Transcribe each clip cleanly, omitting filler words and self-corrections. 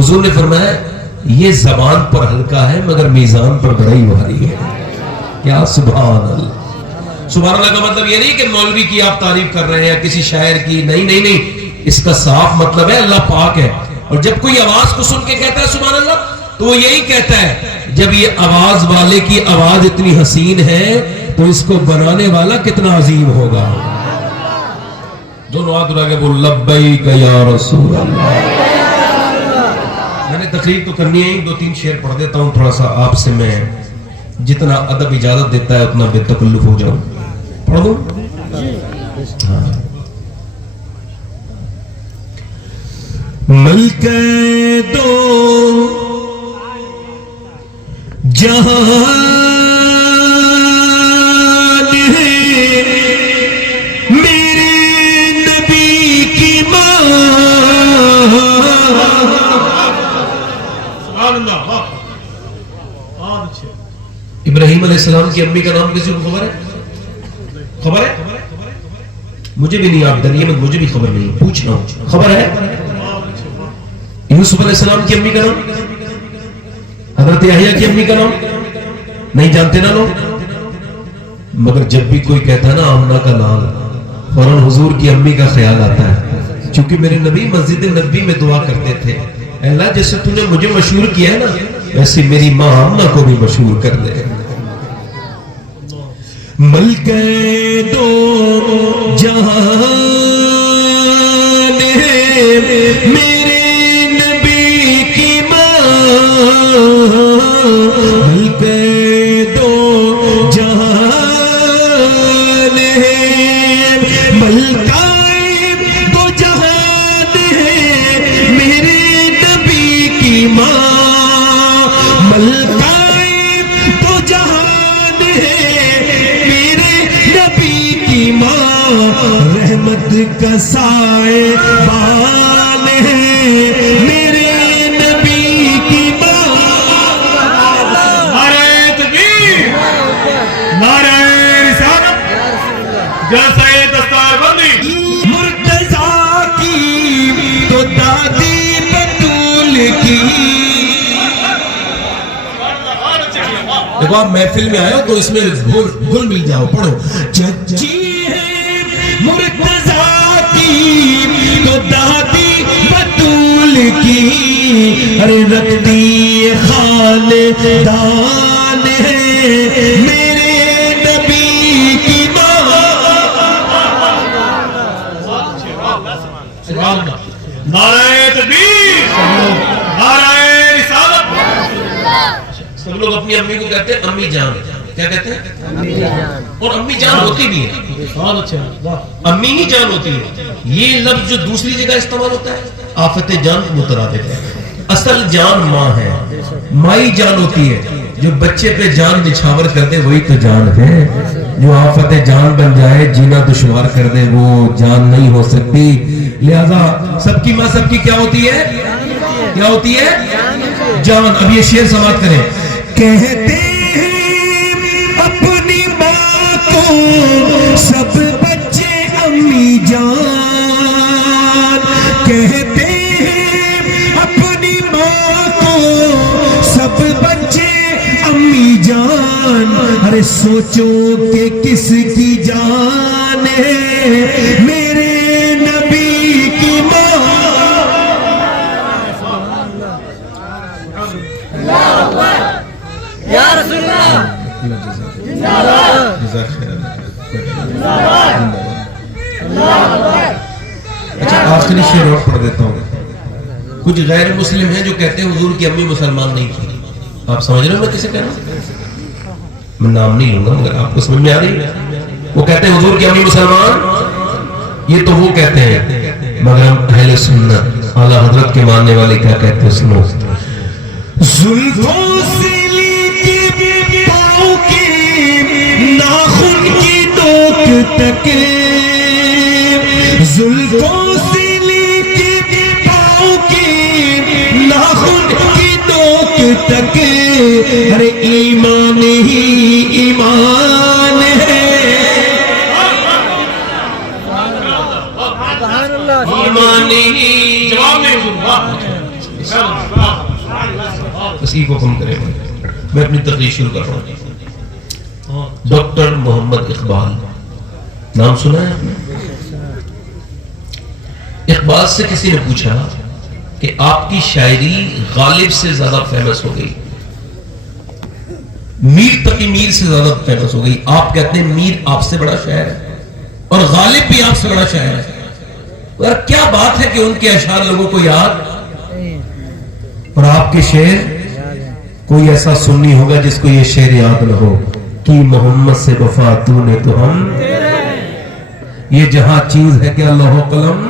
حضور نے فرمایا یہ زبان پر ہلکا ہے مگر میزان پر بڑا ہی بھاری ہے. کیا سبحان اللہ. سبحان اللہ کا مطلب یہ نہیں کہ مولوی کی آپ تعریف کر رہے ہیں یا کسی شاعر کی, نہیں نہیں نہیں, اس کا صاف مطلب ہے اللہ پاک ہے. اور جب کوئی آواز کو سن کے کہتا ہے سبحان اللہ تو وہ یہی کہتا ہے جب یہ آواز والے کی آواز اتنی حسین ہے تو اس کو بنانے والا کتنا عظیم ہوگا. دونوں ہاتھ اٹھا کے بول لبیک یا رسول اللہ. میں نے تقریر تو کرنی ہے, 2-3 شعر پڑھ دیتا ہوں, تھوڑا سا آپ سے میں جتنا ادب اجازت دیتا ہے اتنا بے تکلف ہو جاؤں. پڑھ دوں؟ ہاں. ملک دو جہان ہے میرے نبی کی ماں. ابراہیم علیہ السلام کی امی کا نام کسی کو خبر ہے؟ خبر ہے؟ مجھے بھی نہیں, آپ ڈریے مت, مجھے بھی خبر نہیں, پوچھ رہا ہوں. خبر ہے؟ یوسف علیہ السلام کی امی کا نام, حضرت یحییٰ کی امی کا نام نہیں جانتے نا لوگ. مگر جب بھی کوئی کہتا ہے نا آمنہ کا نام, فوراً حضور کی امی کا خیال آتا ہے. چونکہ میرے نبی مسجد نبوی میں دعا کرتے تھے, اے اللہ جیسے تو نے مجھے مشہور کیا ہے نا ویسے میری ماں آمنہ کو بھی مشہور کر دے. ملک دو جہان ہے میرے نبی کی ماں. ملک دو جہان ہے, ملکائے دو جہان ہے میرے نبی کی ماں. ملکائے دو جہان ہے میرے نبی کی ماں. رحمت کا سائے بان ہے میرے نبی کی ماں. نعرہ تکبیر, نعرہ رسالت, جلسہ دستار بندی. مرتضیٰ کی تو دادی بطول کی. دیکھو آپ محفل میں آئے ہو تو اس میں گل مل جاؤ, پڑھو. چچی ہے مرتضیٰ کی تو دادی بطول کی, ارے رکھ دی خاندان ہے میرے نبی کی ماں. نعرہ تکبیر, نعرہ رسالت. سب لوگ اپنی امی کو کہتے ہیں امی جان. کیا کہتے ہیں؟ امی جان. اور امی جان ہوتی بھی ہے, امی ہی جان ہوتی ہے. یہ لفظ جو دوسری جگہ استعمال ہوتا ہے آفت جان مترادف ہے. اصل جان ماں ہے, مائی جان ہوتی ہے. جو بچے پہ جان نچھاور کر دے وہی تو جان ہے. جو آفت جان بن جائے جینا دشوار کر دے وہ جان نہیں ہو سکتی. لہذا سب کی ماں سب کی کیا ہوتی ہے؟ کیا ہوتی ہے؟ جان. اب یہ شعر سماعت کریں. کہتے ہیں اپنی ماں کو سب بچے امی جان. کہتے ہیں اپنی ماں کو سب بچے امی جان. ارے سوچو کہ کس کی جان ہے میرے نبی کی ماں. یا رسول اللہ. اچھا آخری شعر اور پڑھ دیتا ہوں. کچھ غیر مسلم ہیں جو کہتے ہیں حضور کی امی مسلمان نہیں تھی. آپ سمجھ رہے ہو میں کسے کہہ رہا ہوں؟ میں نام نہیں لوں گا مگر آپ کو سمجھ میں آ رہی ہے. وہ کہتے ہیں حضور کی امی مسلمان, یہ تو وہ کہتے ہیں, مگر ہم اہل سنت اعلیٰ حضرت کے ماننے والے کیا کہتے ہیں سنو. زلفوں سے لیکن پاؤں کے ناخن کی نوک تک, زلفوں سے لیکن پاؤں کے ناخن کی نوک تک. ارے ایمان ہی ایمان ہے, ایمان ہی. جواب نہیں. اسی کو کم کریں. میں اپنی تقریر شروع کر رہا ہوں. ڈاکٹر محمد اقبال نام سنا ہے آپ نے؟ اقبال سے کسی نے پوچھا کہ آپ کی شاعری غالب سے زیادہ فیمس ہو گئی, میر تقی میر سے زیادہ فیمس ہو گئی. آپ کہتے ہیں میر آپ سے بڑا شاعر ہے اور غالب بھی آپ سے بڑا شاعر ہے. اور کیا بات ہے کہ ان کے اشعار لوگوں کو یاد, اور آپ کے شعر کوئی ایسا سنی ہوگا جس کو یہ شعر یاد نہ ہو کہ محمد سے وفا تو نے تو ہم, یہ جہاں چیز ہے کیا لوح و قلم.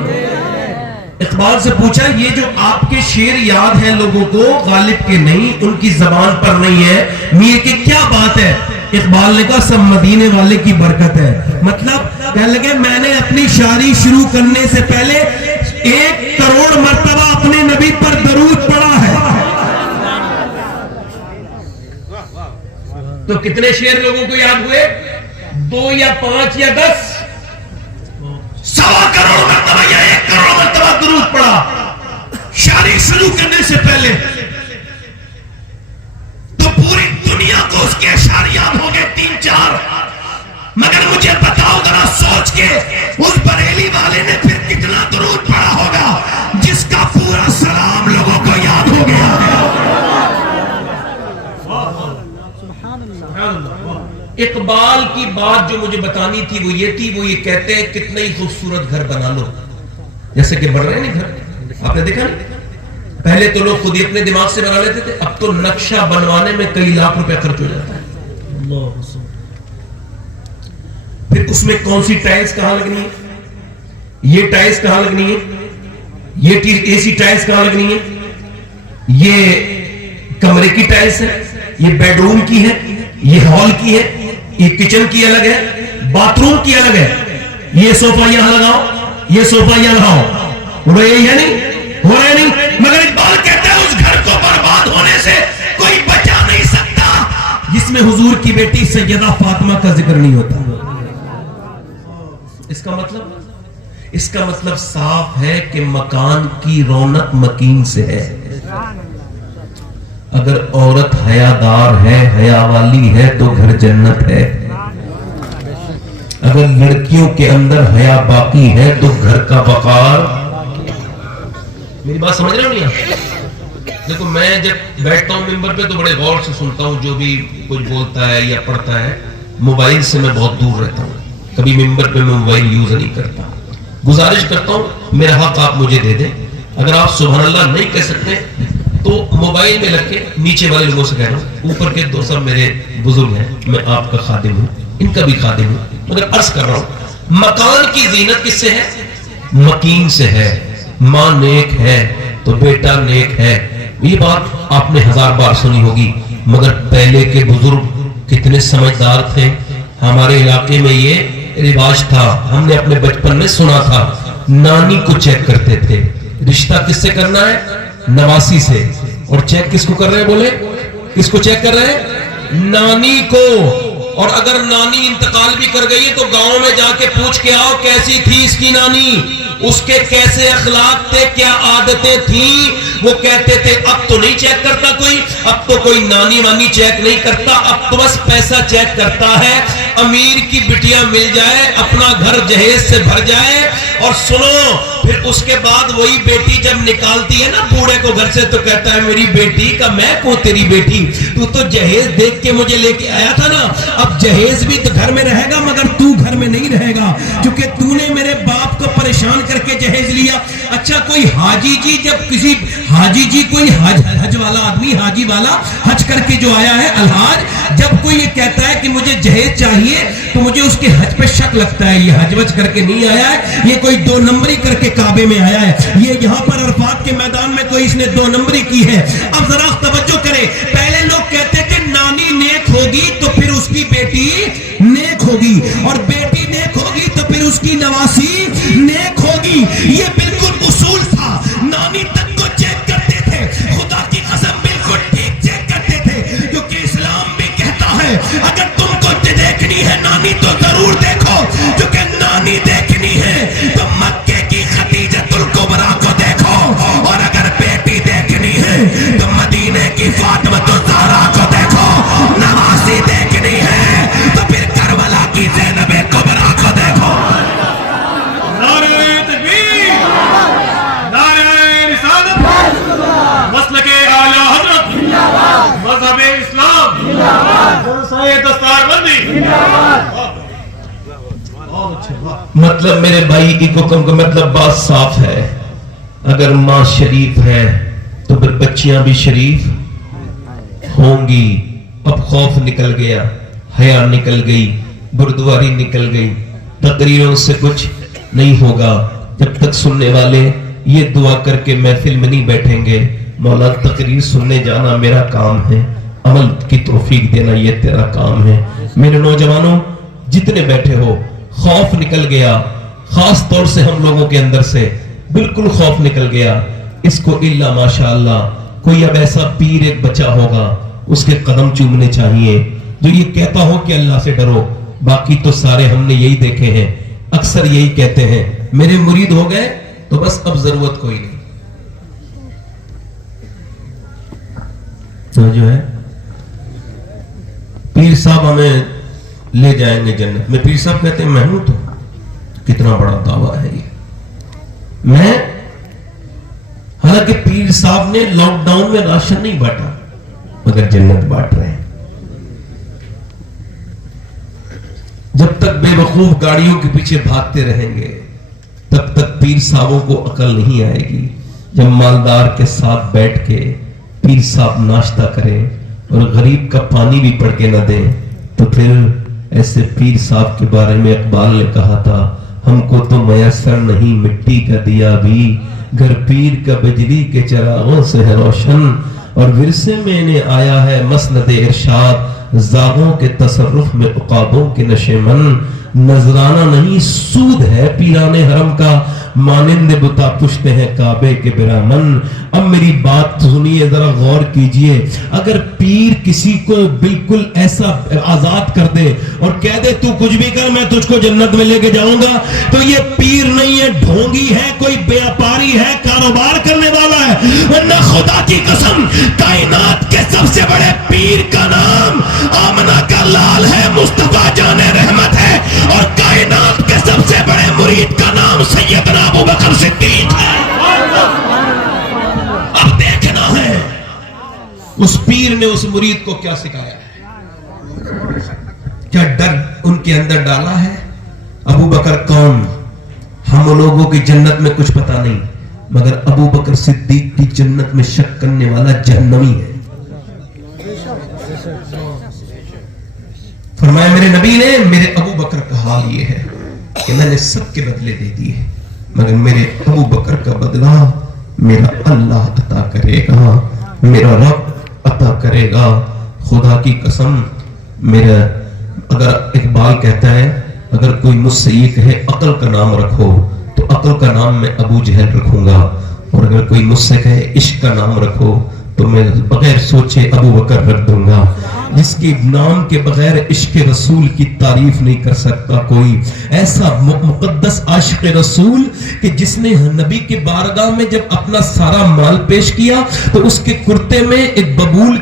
اقبال سے پوچھا یہ جو آپ کے شعر یاد ہیں لوگوں کو, غالب کے نہیں, ان کی زبان پر نہیں ہے, میر کی کیا بات ہے؟ اقبال نے کہا سب مدینے والے کی برکت ہے. مطلب کہنے لگے میں نے اپنی شاعری شروع کرنے سے پہلے 1 کروڑ مرتبہ اپنے نبی پر درود پڑھا ہے. تو کتنے شعر لوگوں کو یاد ہوئے؟ 2 یا 5 یا 10؟ 1.25 کروڑ مرتبہ یا 1 کروڑ مرتبہ درود پڑھا شاعری شروع کرنے سے پہلے. تو پوری دنیا کو اس کے اشعار یاد ہو گئے 3-4. مگر مجھے بتاؤ ذرا سوچ کے اس بریلی والے نے پھر کتنا درود پڑھا ہوگا جس کا پورا سلام لوگوں کو یاد ہو گیا. اقبال کی بات جو مجھے بتانی تھی وہ یہ تھی, وہ یہ کہتے ہیں کتنا ہی خوبصورت گھر بنا لو, جیسے کہ بڑھ رہے ہیں گھر. آپ نے دیکھا نہیں, پہلے تو لوگ خود ہی اپنے دماغ سے بنا لیتے تھے, اب تو نقشہ بنوانے میں کئی لاکھ روپے خرچ ہو جاتا ہے. پھر اس میں کون سی ٹائلز کہاں لگنی ہے, یہ ٹائلز کہاں لگنی ہے, یہ اے سی ٹائلز کہاں لگنی ہے, یہ کمرے کی ٹائلز ہے, یہ بیڈ روم کی ہے, یہ ہال کی ہے, یہ کچن کی الگ ہے, باتھ روم کی الگ ہے, یہ صوفہ یہاں لگاؤ, یہ صوفہ یہاں لگاؤ. ہو رہا ہے نہیں, ہو رہا ہے نہیں. مگر اقبال کہتا ہے اس گھر کو برباد ہونے سے کوئی بچا نہیں سکتا جس میں حضور کی بیٹی سیدہ فاطمہ کا ذکر نہیں ہوتا. اس کا مطلب صاف ہے کہ مکان کی رونق مکین سے ہے. اگر عورت حیادار ہے, حیا والی ہے, تو گھر جنت ہے. اگر لڑکیوں کے اندر حیا باقی ہے تو گھر کا وقار. میری بات سمجھ رہے ہو نہیں آپ؟ دیکھو میں جب بیٹھتا ہوں ممبر پہ تو بڑے غور سے سنتا ہوں جو بھی کچھ بولتا ہے یا پڑھتا ہے. موبائل سے میں بہت دور رہتا ہوں, کبھی ممبر پہ میں موبائل یوز نہیں کرتا. گزارش کرتا ہوں میرا حق آپ مجھے دے دیں. اگر آپ سبحان اللہ نہیں کہہ سکتے تو موبائل میں لگ کے نیچے والے لوگوں سے کہہ رہا ہوں, اوپر کے دو سب میرے بزرگ ہیں, میں آپ کا خادم ہوں, ان کا بھی خادم ہوں. مگر عرض کر رہا ہوں مکان کی زینت کس سے ہے؟ مکین سے ہے. ماں نیک ہے تو بیٹا نیک ہے. یہ بات آپ نے 1000 بار سنی ہوگی, مگر پہلے کے بزرگ کتنے سمجھدار تھے. ہمارے علاقے میں یہ رواج تھا, ہم نے اپنے بچپن میں سنا تھا, نانی کو چیک کرتے تھے. رشتہ کس سے کرنا ہے؟ نواسی سے. اور چیک کس کو کر رہے ہیں؟ بولے کس کو چیک کر رہے ہیں؟ نانی کو. اور اگر نانی انتقال بھی کر گئی تو گاؤں میں جا کے پوچھ کے آؤ کیسی تھی اس کی نانی, اس کے کیسے اخلاق تھے, کیا عادتیں تھیں. وہ کہتے تھے اب تو نہیں چیک کرتا کوئی, اب تو کوئی نانی وانی چیک نہیں کرتا, اب تو بس پیسہ چیک کرتا ہے. امیر کی بٹیا مل جائے, اپنا گھر جہیز سے بھر جائے. اور سنو پھر اس کے بعد وہی بیٹی جب نکالتی ہے نا بوڑھے کو گھر سے تو کہتا ہے میری بیٹی کا میں کو تیری بیٹی, تو جہیز دیکھ کے مجھے لے کے آیا تھا نا, اب جہیز بھی تو گھر میں رہے گا مگر تو گھر میں نہیں رہے گا کیونکہ تو نے میرے باپ کو پریشان کر کے جہیز لیا. اچھا کوئی حاجی جی, جب کسی حاجی جی کوئی حج والا آدمی, حاجی والا حج کر کے جو آیا ہے الحاج, جب کوئی یہ کہتا ہے کہ مجھے جہیز چاہیے تو مجھے اس کے حج پہ شک لگتا ہے, یہ حج وج کر کے نہیں آیا ہے, یہ کوئی 2 نمبری کر کے کعبے میں آیا ہے, یہ یہاں پر عرفات کے میدان میں کوئی اس نے 2 نمبری کی ہے. اب ذرا توجہ کرے, پہلے لوگ کہتے کہ نانی نیک ہوگی تو پھر اس کی بیٹی نیک ہوگی, اور بیٹی نیک ہوگی تو پھر اس کی نواسی نیک ہوگی. یہ بالکل اصول تھا. نانی تک کو چیک کرتے تھے, خدا کی قسم بالکل ٹھیک چیک کرتے تھے, کیونکہ اسلام بھی کہتا ہے اگر تم کو دیکھنی ہے نانی تو ضرور دیکھو, کیونکہ نانی دیکھنی ہے تو مکے کی خدیجۃ الکبریٰ کو دیکھو, اور اگر بیٹی دیکھنی تو مدینے کی فاطمہ الزہرا کو دیکھو. نمازی دیکھنی ہے تو پھر کربلا کی زینب کبریٰ کو دیکھو. نعرہ تکبیر، نعرہ رسالت، مسلک اعلی حضرت، مذہب اسلام، جلسہ دستار بندی. مطلب میرے بھائی کی حکم کا مطلب بات صاف ہے. اگر ماں شریف ہے تو پھر بچیاں بھی شریف ہوں گی. اب خوف نکل گیا، حیا نکل گئی، بردواری نکل گئی. تقریروں سے کچھ نہیں ہوگا جب تک سننے والے یہ دعا کر کے محفل میں نہیں بیٹھیں گے مولا تقریر سننے جانا میرا کام ہے، عمل کی توفیق دینا یہ تیرا کام ہے. میرے نوجوانوں جتنے بیٹھے ہو، خوف نکل گیا. خاص طور سے ہم لوگوں کے اندر سے بالکل خوف نکل گیا. اس کو الا ماشاءاللہ کوئی اب ایسا پیر ایک بچا ہوگا، اس کے قدم چومنے چاہیے جو یہ کہتا ہو کہ اللہ سے ڈرو. باقی تو سارے ہم نے یہی دیکھے ہیں، اکثر یہی کہتے ہیں میرے مرید ہو گئے تو بس اب ضرورت کوئی نہیں. تو جو ہے پیر صاحب ہمیں لے جائیں گے جنت میں. پیر صاحب کہتے ہیں میں ہوں تو کتنا بڑا دعویٰ ہے یہ. میں حالانکہ پیر صاحب نے لاک ڈاؤن میں راشن نہیں بانٹا مگر جنت بانٹ رہے ہیں. جب تک بے وقوف گاڑیوں کے پیچھے بھاگتے رہیں گے تب تک پیر صاحبوں کو عقل نہیں آئے گی. جب مالدار کے ساتھ بیٹھ کے پیر صاحب ناشتہ کرے اور غریب کا پانی بھی پڑھ کے نہ دے تو پھر ایسے پیر صاحب کے بارے میں اقبال نے کہا تھا ہم کو تو میسر نہیں مٹی کا دیا بھی، گھر پیر کا بجلی کے چراغوں سے ہے روشن. اور ورثے میں نے آیا ہے مسند ارشاد، زاغوں کے تصرف میں عقابوں کے نشے من. نذرانہ نہیں سود ہے پیران حرم کا، مانند بتا پشتے ہیں کعبے کے برامن. اب میری بات سنیے ذرا غور کیجئے. اگر پیر کسی کو بالکل ایسا آزاد کر دے اور کہہ دے تو کچھ بھی کر میں تجھ کو جنت میں لے کے جاؤں گا تو یہ پیر نہیں ہے، ڈھونگی ہے، کوئی بیاپاری ہے، کاروبار کرنے والا ہے. ورنہ خدا کی قسم کائنات کے سب سے بڑے پیر کا نام آمنہ کا لال ہے، مصطفیٰ جان رحمت ہے. اور کائنات کے سب سے بڑے مرید کا نام سیدنا ابو بکر صدیق ہے. اب دیکھنا ہے اس پیر نے اس مرید کو کیا سکھایا ہے، کیا ڈر ان کے اندر ڈالا ہے. ابو بکر کون؟ ہم لوگوں کی جنت میں کچھ پتا نہیں مگر ابو بکر صدیق کی جنت میں شک کرنے والا جہنمی ہے. فرمایا میرے نبی نے میرے ابو بکر کا حال یہ ہے کہ میں نے سب کے بدلے دے دیے مگر میرے ابو بکر کا بدلہ میرا اللہ عطا کرے گا، میرا رب عطا کرے گا. خدا کی قسم میرا اگر اقبال کہتا ہے اگر کوئی مجھ سے یہ کہے عقل کا نام رکھو تو عقل کا نام میں ابو جہل رکھوں گا، اور اگر کوئی مجھ سے کہے عشق کا نام رکھو تو میں بغیر سوچے ابو بکر رکھ دوں گا. جس کے نام کے بغیر عشق رسول کی تعریف نہیں کر سکتا کوئی. ایسا مقدس عاشق رسول کہ جس نے نبی کے بارگاہ میں جب اپنا سارا مال پیش کیا تو اس کے کرتے میں ایک ببول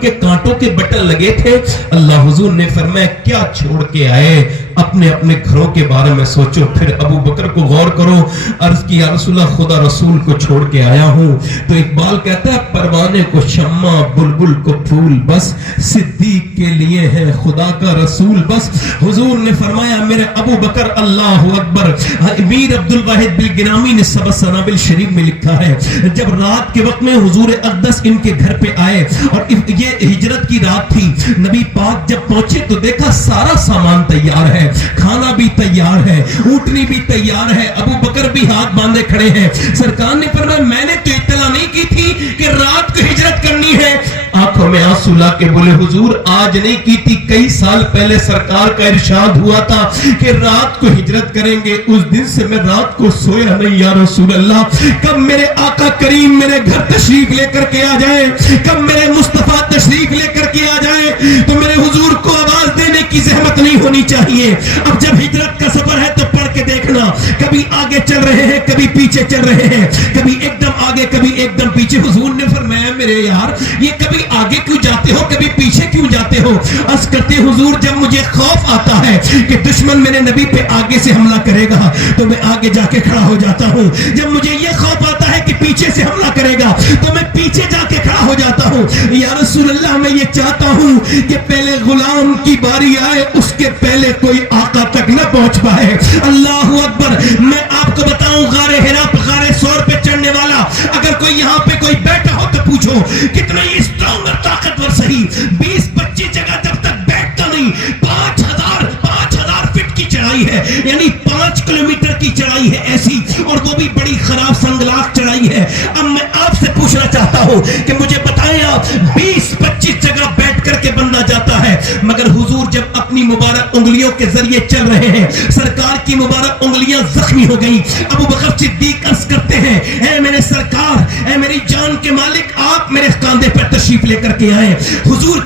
کے کانٹوں کے بٹن لگے تھے. اللہ حضور نے فرمایا کیا چھوڑ کے آئے؟ اپنے اپنے گھروں کے بارے میں سوچو. پھر ابو بکر کو غور کرو. عرض کی یا رسول اللہ خدا رسول کو چھوڑ کے آیا ہوں. تو اقبال کہتا ہے پروانے کو شمع بلبل کو پھول بس، صدیق کے لیے ہے خدا کا رسول بس. حضور نے فرمایا میرے ابو بکر اللہ اکبر. امیر عبد الواحد بالگرامی نے سبع سنابل شریف میں لکھا ہے جب رات کے وقت میں حضور اقدس ان کے گھر پہ آئے اور یہ ہجرت کی رات تھی، نبی پاک جب پہنچے تو دیکھا سارا سامان تیار ہے، کھانا بھی تیار ہے، اونٹنی بھی تیار ہے، ابو بکر بھی ہاتھ باندھے کھڑے ہیں. سرکار نے فرمایا میں نے تو اطلاع نہیں کی تھی کہ رات کو ہجرت کرنی ہے. آنکھوں میں آنسو لا کے بولے حضور آج نہیں کی تھی، کئی سال پہلے سرکار کا ارشاد ہوا تھا کہ رات کو ہجرت کریں گے. اس دن سے میں رات کو سویا نہیں یا رسول اللہ. کب میرے آقا کریم میرے گھر تشریف لے کر کے آ جائے، کب میرے مصطفیٰ تشریف لے کر کے آ جائے تو میرے حضور کو آواز دینے کی زحمت غفلت نہیں ہونی چاہیے. اب جب ہجرت کا سفر ہے تو پڑھ کے دیکھنا, کبھی آگے چل رہے ہیں کبھی پیچھے چل رہے ہیں, کبھی ایک دم آگے کبھی ایک دم پیچھے. حضور نے فرمایا میرے یار یہ کبھی آگے کیوں جاتے ہو کبھی پیچھے کیوں جاتے ہو؟ عرض کرتے حضور جب مجھے خوف آتا ہے کہ دشمن میرے نبی پہ آگے سے حملہ کرے گا تو میں آگے جا کے کھڑا ہو جاتا ہوں. جب مجھے یہ خوف آتا ہے کہ پیچھے سے حملہ کرے گا تو میں پیچھے جا کے کھڑا ہو جاتا ہوں. یا رسول اللہ میں یہ چاہتا ہوں کہ پہلے غلام کی باری آئے اس کے پہلے کوئی آقا تک نہ پہنچ پائے. اللہ اکبر. میں آپ کو بتاؤں غار ہرا غار سور پہ چڑھنے والا اگر کوئی یہاں پہ کوئی بیٹھا ہو تو پوچھو کتنا اسٹرانگ اور طاقتور صحیح 20-25 جگہ جب تک بیٹھتا نہیں 5000 فٹ کی چڑھائی ہے, یعنی 5 کلومیٹر کی چڑھائی ہے ایسی, اور وہ بھی بڑی خراب سنگلاخ چڑھائی ہے. اب میں آپ سے پوچھنا چاہتا ہوں کہ مجھے بتائیں آپ 20-25 جگہ بیٹھ کر کے بندہ جاتا ہے, مگر حضور جب اپنی مبارک انگلیوں کے ذریعے چل رہے ہیں سرکار کی مبارک انگلیاں زخمی ہو گئی. ابو بکر صدیق عرض کرتے ہیں اے میرے سرکار اے میری جان کے مالک آپ میرے کاندھے پر تشریف لے کر کے آئے. حضور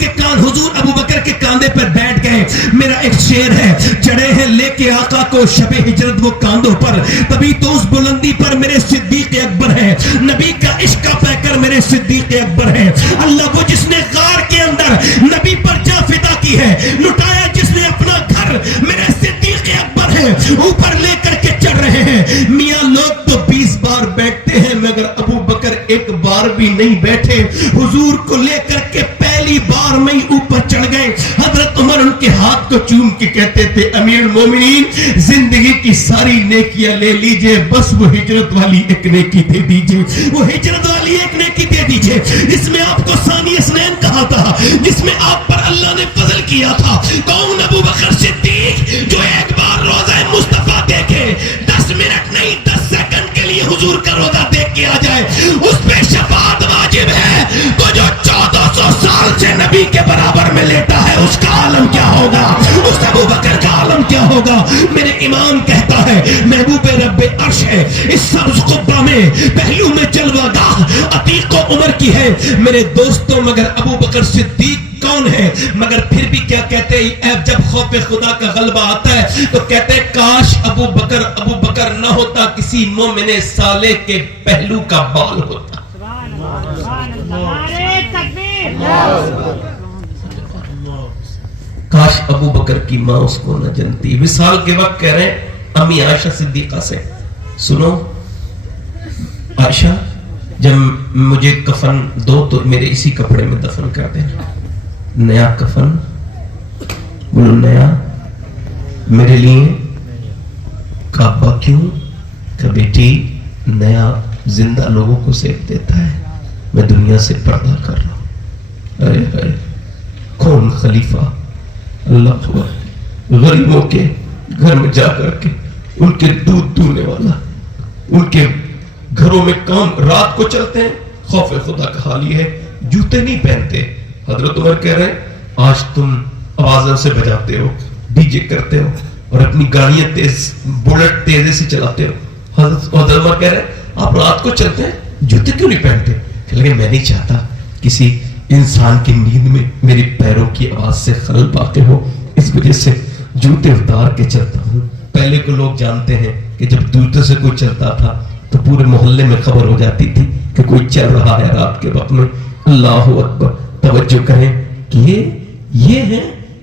ابو بکر کے کاندھے پر بیٹھ گئے. میرا ایک شعر ہے, چڑھے ہیں لے کے آقا کو شب ہجرت وہ کاندھوں پر, تبھی تو اس بلندی پر میرے صدیق اکبر ہے. نبی کا عشق کا پیکر میرے صدیق اکبر ہے. اللہ وہ جس نے غار کے اندر نبی پر جان فدا کی ہے, لٹایا جس نے اپنا گھر میرے صدیق اکبر ہے, اوپر لے کر کے چڑھ رہے ہیں. میاں لوگ تو 20 بار بیٹھتے ہیں مگر ابو بکر ایک بار بھی نہیں بیٹھے. حضور کو لے کر کے پہلی بار میں اوپر چڑھ گئے. حضرت عمر ان کے ہاتھ کو چوم کے کہتے تھے امیر المومنین زندگی کی ساری نیکیاں لے لیجئے بس وہ ہجرت والی ایک نیکی دے دیجئے, وہ ہجرت والی ایک نیکی دے دیجئے جس میں آپ کو ثانی اسنین کہا تھا, جس میں آپ پر اللہ نے فضل کیا تھا. کون؟ ابو بکر صدیق جو ایک بار روزہ مصطفیٰ دیکھے 10 منٹ نہیں 10 سیکنڈ کے لیے حضور کا روزہ دیکھ کے آ جائے اس پہ شفاعت واجب ہے. تو جو 1400 سال سے نبی کے برابر میں لیتا ہے اس کا عالم کیا ہوگا, اس ابو بکر کا عالم کیا ہوگا. میرے امام کہتا ہے محبوب رب عرش ہے اس سبز قبہ میں پہلو میں جلوہ گاہ عتیق و عمر کی ہے. میرے دوستوں مگر ابو بکر صدیق کون ہے؟ مگر پھر بھی کیا کہتے ہیں جب خوف خدا کا غلبہ آتا ہے تو کہتے ہیں کاش ابو بکر نہ ہوتا کسی مومن صالح کے پہلو کا بال ہوتا. کاش ابو بکر کی ماں اس کو نہ جنتی. وصال کے وقت کہہ رہے ہیں امی عائشہ صدیقہ سے, سنو عائشہ جب مجھے کفن دو تو میرے اسی کپڑے میں دفن کر دینا. نیا کفن, بولو نیا. میرے لیے کعبہ کیوں کہ بیٹی نیا زندہ لوگوں کو سیب دیتا ہے, میں دنیا سے پردہ کر رہا ہوں. ارے کون خلیفہ اللہ غریبوں کے گھر میں جا کر کے ان کے دودھ دونے والا, ان کے گھروں میں کام رات کو چلتے ہیں. خوف خدا کا حال یہ ہے جوتے نہیں پہنتے. حضرت عمر کہہ رہے ہیں آج تم آوازوں سے بجاتے ہو, ڈی جے کرتے ہو اور اپنی گاڑیاں بلٹ تیزی سے چلاتے ہو. حضرت عمر کہہ رہے ہیں آپ رات کو چلتے ہیں جوتے کیوں نہیں پہنتے؟ کہ میں نہیں چاہتا کسی انسان کی نیند میں میری پیروں کی آواز سے خلل واقع ہو, اس وجہ سے جوتے اتار کے چلتا ہوں. پہلے کو لوگ جانتے ہیں کہ جب جوتے سے کوئی چلتا تھا تو پورے محلے میں خبر ہو جاتی تھی کہ کوئی چل رہا ہے رات کے وقت میں. اللہ اکبر. توجہ کریں کہ یہ ہیں,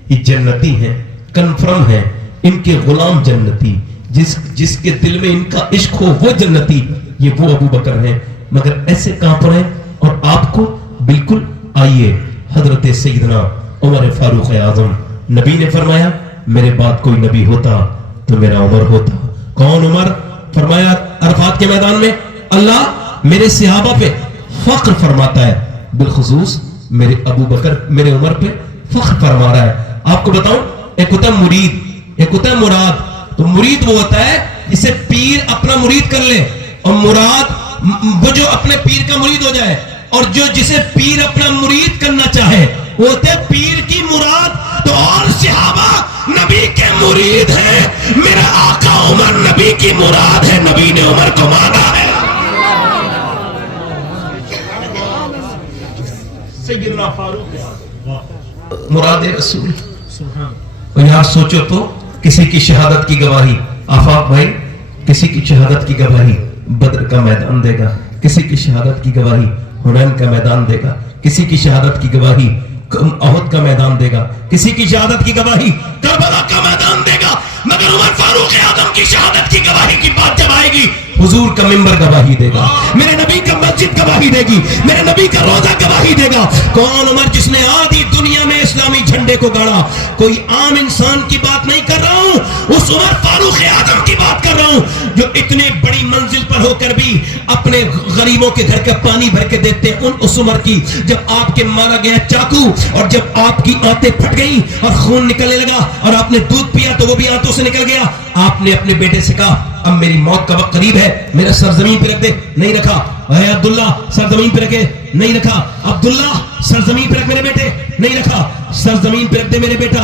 یہ جنتی ہیں, کنفرم ہیں. ان کے غلام جنتی, جس کے دل میں ان کا عشق ہو وہ جنتی. یہ وہ ابو بکر ہیں. مگر ایسے کہاں پر ہیں اور آپ کو بالکل. آئیے حضرت سیدنا عمر فاروق اعظم, نبی نے فرمایا میرے بعد کوئی نبی ہوتا تو میرا عمر ہوتا. کون عمر؟ فرمایا عرفات کے میدان میں اللہ میرے صحابہ پہ فخر فرماتا ہے, بالخصوص میرے ابو بکر میرے عمر پہ فخر فرما رہا ہے. آپ کو بتاؤں ایک ہوتا ہے مرید, ایک ہوتا ہے مراد. تو مرید وہ ہوتا ہے جسے پیر اپنا مرید کر لے, اور مراد وہ جو اپنے پیر کا مرید ہو جائے, اور جو جسے پیر اپنا مرید کرنا چاہے وہ ہوتے پیر کی مراد. تو اور صحابہ نبی کے مرید ہیں, میرا آقا عمر نبی کی مراد ہے, نبی نے عمر کو مانا ہے. سیدنا فاروق مراد رسول. और यार सोचो तो, किसी की शहादत की गवाही, आफाक भाई, किसी की शहादत की गवाही बद्र का मैदान देगा, किसी की शहादत की गवाही हुनैन का मैदान देगा, किसी की शहादत की गवाही अहद का मैदान देगा, किसी की शहादत की गवाही करबला का मैदान देगा, मगर उमर फारूक आजम की शहादत की गवाही की बात जब आएगी, हुजूर का मिंबर गवाही देगा, मेरे नबी का मस्जिद गवाही देगी, मेरे नबी का रोजा गवाही देगा। कौन उमर जिसने आधी दुनिया में इस्लामी झंडे को गाड़ा? कोई आम इंसान की बात नहीं कर रहा हूं, उस उमर फारूक आजम की बात कर रहा हूं जो इतने बड़ी मंजिल पर होकर भी अपने गरीबों के घर का पानी भर के देते हैं। उस उमर की जब आपके मारा गया चाकू और जब आपकी आंतें फट गई और खून निकलने लगा और आपने दूध पिया तो वो भी आंतों से निकल गया, आपने अपने बेटे से कहा अब मेरी मौत का वक्त करीब है, मेरा सर जमीन पे रख दे, नहीं रखा। अब्दुल्ला सर जमीन पे रखे, नहीं रखा। अब्दुल्ला सर जमीन पे रख मेरे बेटे, नहीं रखा। सर जमीन पे रख दे मेरे बेटा।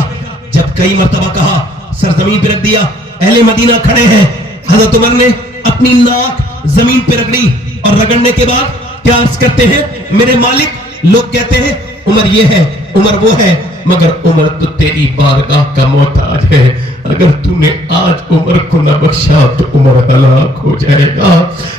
जब कई मर्तबा कहा, सर जमीन पे रख दिया। अहले मदीना खड़े हैं, हजरत उमर ने अपनी नाक जमीन पे रगड़ी और रगड़ने के बाद क्या अर्ज करते हैं, मेरे मालिक। लोग कहते हैं उमर ये है, उमर वो है, मगर उमर तो तेरी बारगाह का मोहताज है। अगर तूने आज उमर को न बख्शा तो उमर हलाक हो जाएगा।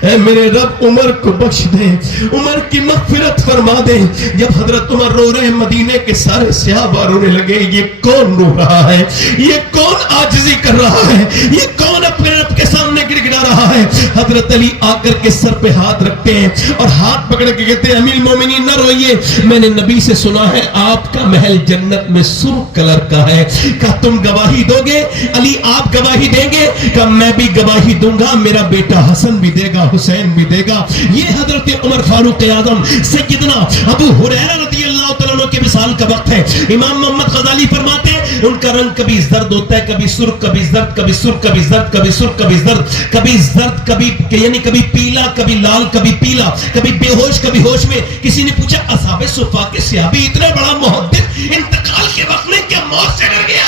ऐ मेरे रब उमर को बख्श दे, उमर की मगफिरत फरमा दे। जब हजरत उमर रो रहे, मदीने के सारे सहाबा रोने लगे। ये कौन रो रहा है? ये कौन आजिज़ी कर रहा है? ये कौन अपने रब के सामने गिड़गिड़ा रहा है? हजरत अली आकर के सर पे हाथ रखते हैं और हाथ पकड़ के कहते हैं अमीर मोमिनीन न रोइए, मैंने नबी से सुना है आपका महल जन्नत में सुर्ख कलर का है। क्या तुम गवाही दोगे? अली आप गवाही देंगे? क्या मैं भी गवाही दूंगा, मेरा बेटा हसन भी देगा, हुसैन भी देगा। ये हजरत उमर फारूक आजम सैयदना अबू हुरैरा रज़ियल्लाहु तआला अन्हु के विसाल का वक्त है। इमाम मोहम्मद गजाली फरमाते हैं उनका रंग कभी जर्द होता है, कभी सुर्ख, कभी जर्द, कभी सुर्ख, कभी जर्द, कभी सुर्ख, कभी जर्द, कभी जर्द, कभी यानी कभी पीला, कभी लाल, कभी पीला, कभी बेहोश, कभी होश में। किसी ने पूछा असहाबे सुफा के सहाबी इतना बड़ा मुहद्दिस इंतकाल के वक्त में क्या मौत से डर गया?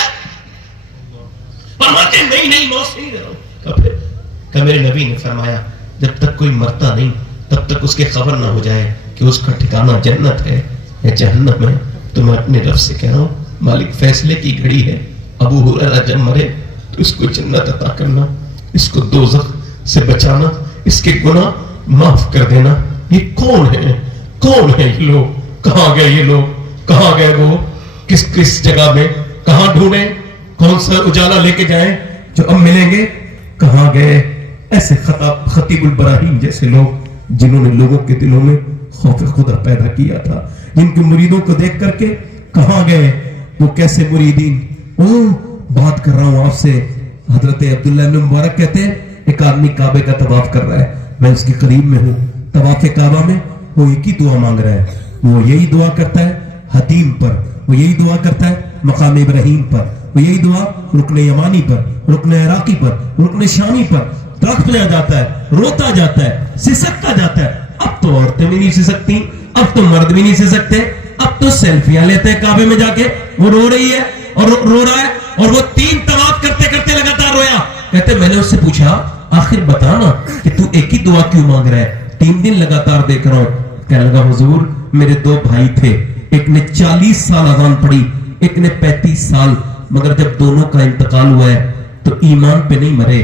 फरमाते नहीं मौत से नहीं डरा। कब मेरे नबी ने फरमाया जब तक कोई मरता नहीं तब तक उसके खबर ना हो जाए कि उसका ठिकाना जन्नत है या जहन्नम है। तो मैं अपने रब से कह रहा हूँ मालिक फैसले की घड़ी है। अबू हुरैरा जब मरे तो इसको जन्नत अता करना, इसको दोज़ख से बचाना, इसके गुनाह माफ कर देना। ये कौन है? कौन है ये लोग? कहां गए ये लोग? कहां गए वो? किस किस जगह में? कहां ढूंढे? कौन सा उजाला लेके जाएं जो अब मिलेंगे? कहां गए ऐसे खतीबुल बराहीम जैसे लोग जिन्होंने लोगों के दिलों में खौफ खुदा पैदा किया था, जिनके मुरीदों को देख करके कहां गए वो कैसे मुरीदीन? बात कर रहा हूं आपसे। हजरत अब्दुल्लाह इब्न मुबारक कहते हैं एक आदमी काबे का तवाफ कर रहा है, मैं उसके करीब में हूं। तवाफ काबा में वो एक ही दुआ मांग रहा है, वो यही दुआ करता है हतीम पर, वो यही दुआ करता है मकाम इब्राहिम पर, वो यही दुआ रुकने यमानी पर, रुकने इराकी पर, रुकने शामी पर। दरख्त पे जाता है, रोता जाता है, सिसकता जाता है। अब तो औरतें भी नहीं सिसकती, अब तो मर्द भी नहीं सिसकते, अब तो सेल्फियां लेते हैं काबे में जाके। वो रो रही है और रो रहा है और वो 3 तवाफ करते करते लगातार रोया। कहते मैंने उससे पूछा आखिर बता ना कि तू एक ही दुआ क्यों मांग रहा है? 3 दिन लगातार देख रहा हूं। कहने लगा हुजूर मेरे 2 भाई थे, एक ने 40 साल अज़ान पढ़ी, एक ने 35 साल, मगर जब दोनों का इंतकाल हुआ है तो ईमान पे नहीं मरे,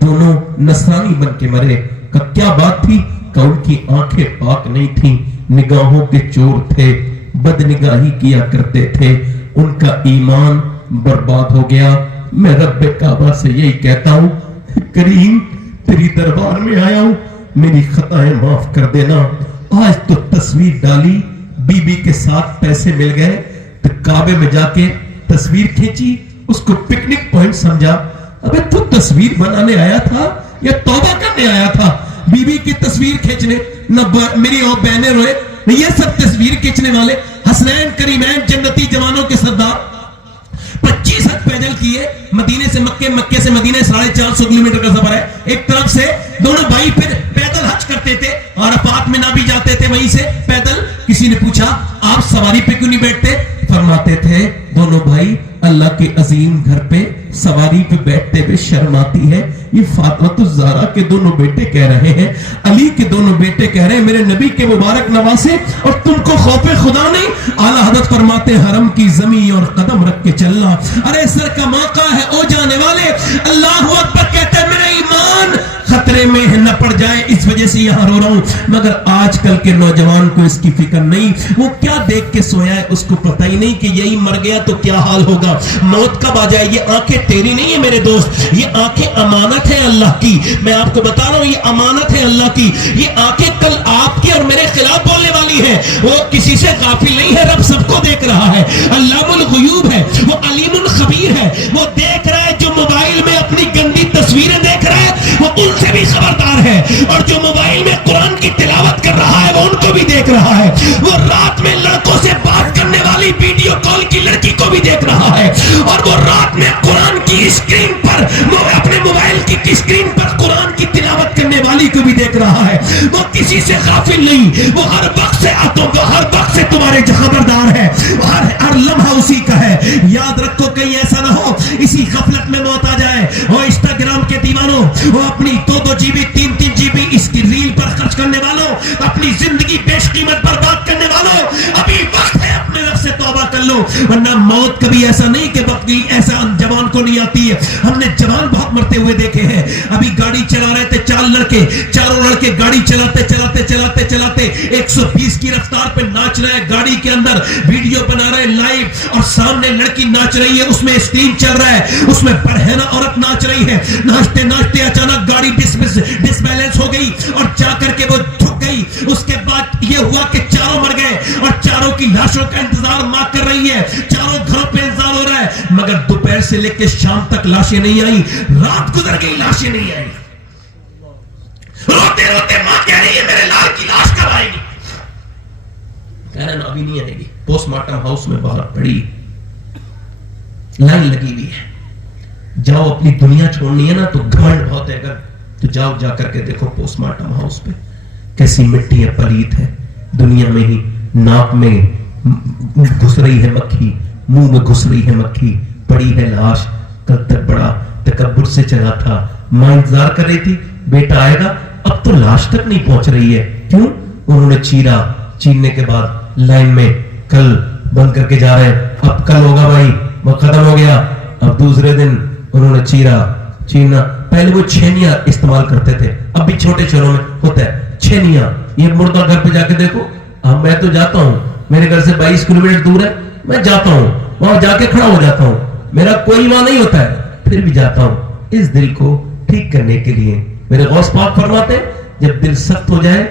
दोनों नसरानी बन के मरे। का क्या बात थी? का उनकी आंखें पाक नहीं थी, निगाहों के चोर थे, बदनिगाही किया करते थे, उनका ईमान बर्बाद हो गया। मैं रब्बे काबा से यही कहता हूं करीम तेरी दरबार में आया हूं, मेरी खताएं माफ कर देना। आज तो तस्वीर डाली, बीबी के साथ पैसे मिल गए तो काबे में जाके तस्वीर खींची, उसको पिकनिक पॉइंट समझा। अबे तू तस्वीर बनाने आया था या तौबा करने आया था? बीबी की तस्वीर खींचने न मेरी और बहनें रोए, ये सब तस्वीर खींचने वाले हसनैन करीमैन जन्नती जवानों के सरदार 25 हज पैदल किए मदीने से मक्के, मक्के से मदीने 450 किलोमीटर का सफर है। एक तरफ से दोनों भाई फिर पैदल हज करते थे और अराफात में ना भी जाते थे वहीं से पैदल। किसी ने पूछा आप सवारी पे क्यों नहीं बैठते? फरमाते थे दोनों भाई अल्लाह के अजीम घर पे सवारी पे बैठते हुए शर्म आती है। ये फातिमा ज़हरा के दोनों बेटे कह रहे हैं, अली के दोनों बेटे कह रहे हैं मेरे नबी के मुबारक नवासे, और तुमको खौफे खुदा नहीं। आला हज़रत फरमाते हरम की ज़मीन और कदम रख के चलना। अरे सर का मौका है ओ जाने वाले, अल्लाह अकबर कहते हैं मेरा ईमान खतरे में न पड़ जाए, इस वजह से यहां रो रहा हूं। मगर आजकल के नौजवान को इसकी फिक्र नहीं, वो क्या देख के सोया है उसको पता ही नहीं कि यही मर गया तो क्या हाल होगा, मौत कब आ जाए। ये आंखें तेरी नहीं है मेरे दोस्त, ये आंखें अमानत है अल्लाह की। मैं आपको बता रहा हूं ये अमानत है अल्लाह की। ये आंखें कल आपके और मेरे खिलाफ बोलने वाली है। वो किसी से गाफिल नहीं है, रब सबको देख रहा है, अल्लामुल गुयूब है, वो अलीमुल खबीर है। वो देख रहा है जो मोबाइल में अपनी गंदी तस्वीरें देख रहा है वो उनसे भी खबरदार है, और जो मोबाइल में कुरान की तिलावत कर रहा है वो उनको भी देख रहा है। वो रात में लड़कों से बात करने वाली वीडियो कॉल की लड़की को भी देख रहा है, और वो रात में कुरान की स्क्रीन पर अपने मोबाइल की स्क्रीन पर कुरान की तिलावत करने वाली को भी देख रहा है। वो किसी से गाफिल नहीं, वो हर वक्त से तुम्हारे खबरदार है, हर लम्हा उसी का है। याद रखो कहीं ऐसा ना हो इसी गफलत में मौत आ जाए। वो इंस्टाग्राम के दीवानों, वो अपनी 2-2 GB 3-3 GB इसकी रील पर खर्च करने वालों, अपनी जिंदगी बेशकीमत बर्बाद करने वालों, अभी वक्त है अपने रब से तौबा कर लो, वरना मौत कभी ऐसा नहीं कि वक्त ऐसा जवान को नहीं आती है। हमने जवान बहुत मरते हुए देखे हैं। अभी गाड़ी चला रहे थे चारों लड़के गाड़ी चलाते 120 की रफ्तार पे नाच रहे हैं, गाड़ी के अंदर वीडियो बना रहे हैं लाइव, और सामने लड़की नाच रही है, उसमें स्क्रीन चल रहा है, उसमें बरहना औरत नाच रही है। नाचते नाचते अचानक गाड़ी डिसबैलेंस हो गई और जाकर के वो झुक गई। उसके बाद ये हुआ कि चारों मर गए, और चारों की लाशों का इंतजार मां कर रही है, चारों घरों पे इंतजार हो रहा है, मगर दोपहर से लेकर शाम तक लाशें नहीं आई, रात गुजर गई लाशें नहीं आई। रोते रोते मां कह रही है मेरे लाल की लाश कब आएगी, कह रहे अभी नहीं आएगी। पोस्टमार्टम हाउस में बहुत बड़ी लाइन लगी हुई है। जाओ अपनी दुनिया छोड़नी है ना तो घमंड बहुत है, अगर तो जाओ जाकर के देखो पोस्टमार्टम हाउस पे कैसी मिट्टी है, पलीत है, दुनिया में ही नाक में घुस रही है मक्खी, मुंह में घुस रही है मक्खी, पड़ी है लाश। कल तक बड़ा तकब्बुर से चला था, मां इंतजार कर रही थी बेटा आएगा, अब तो लाश तक नहीं पहुंच रही है। क्यों? उन्होंने चीरने के बाद लाइन में कल बंद करके जा रहे हैं, अब कल होगा भाई, वो खत्म हो गया। अब दूसरे दिन उन्होंने चीरना, पहले वो छेनिया इस्तेमाल करते थे, अब भी छोटे शहरों में होता है छेनिया। ये मुर्दा घर पे जाके देखो, अब मैं तो जाता हूँ, मेरे घर से 22 किलोमीटर दूर है, मैं जाता हूँ वहां जाके खड़ा हो जाता हूँ, मेरा कोई वहां नहीं होता है, फिर भी जाता हूँ इस दिल को ठीक करने के लिए। मेरे गौस पाक फरमाते जब दिल सख्त हो जाए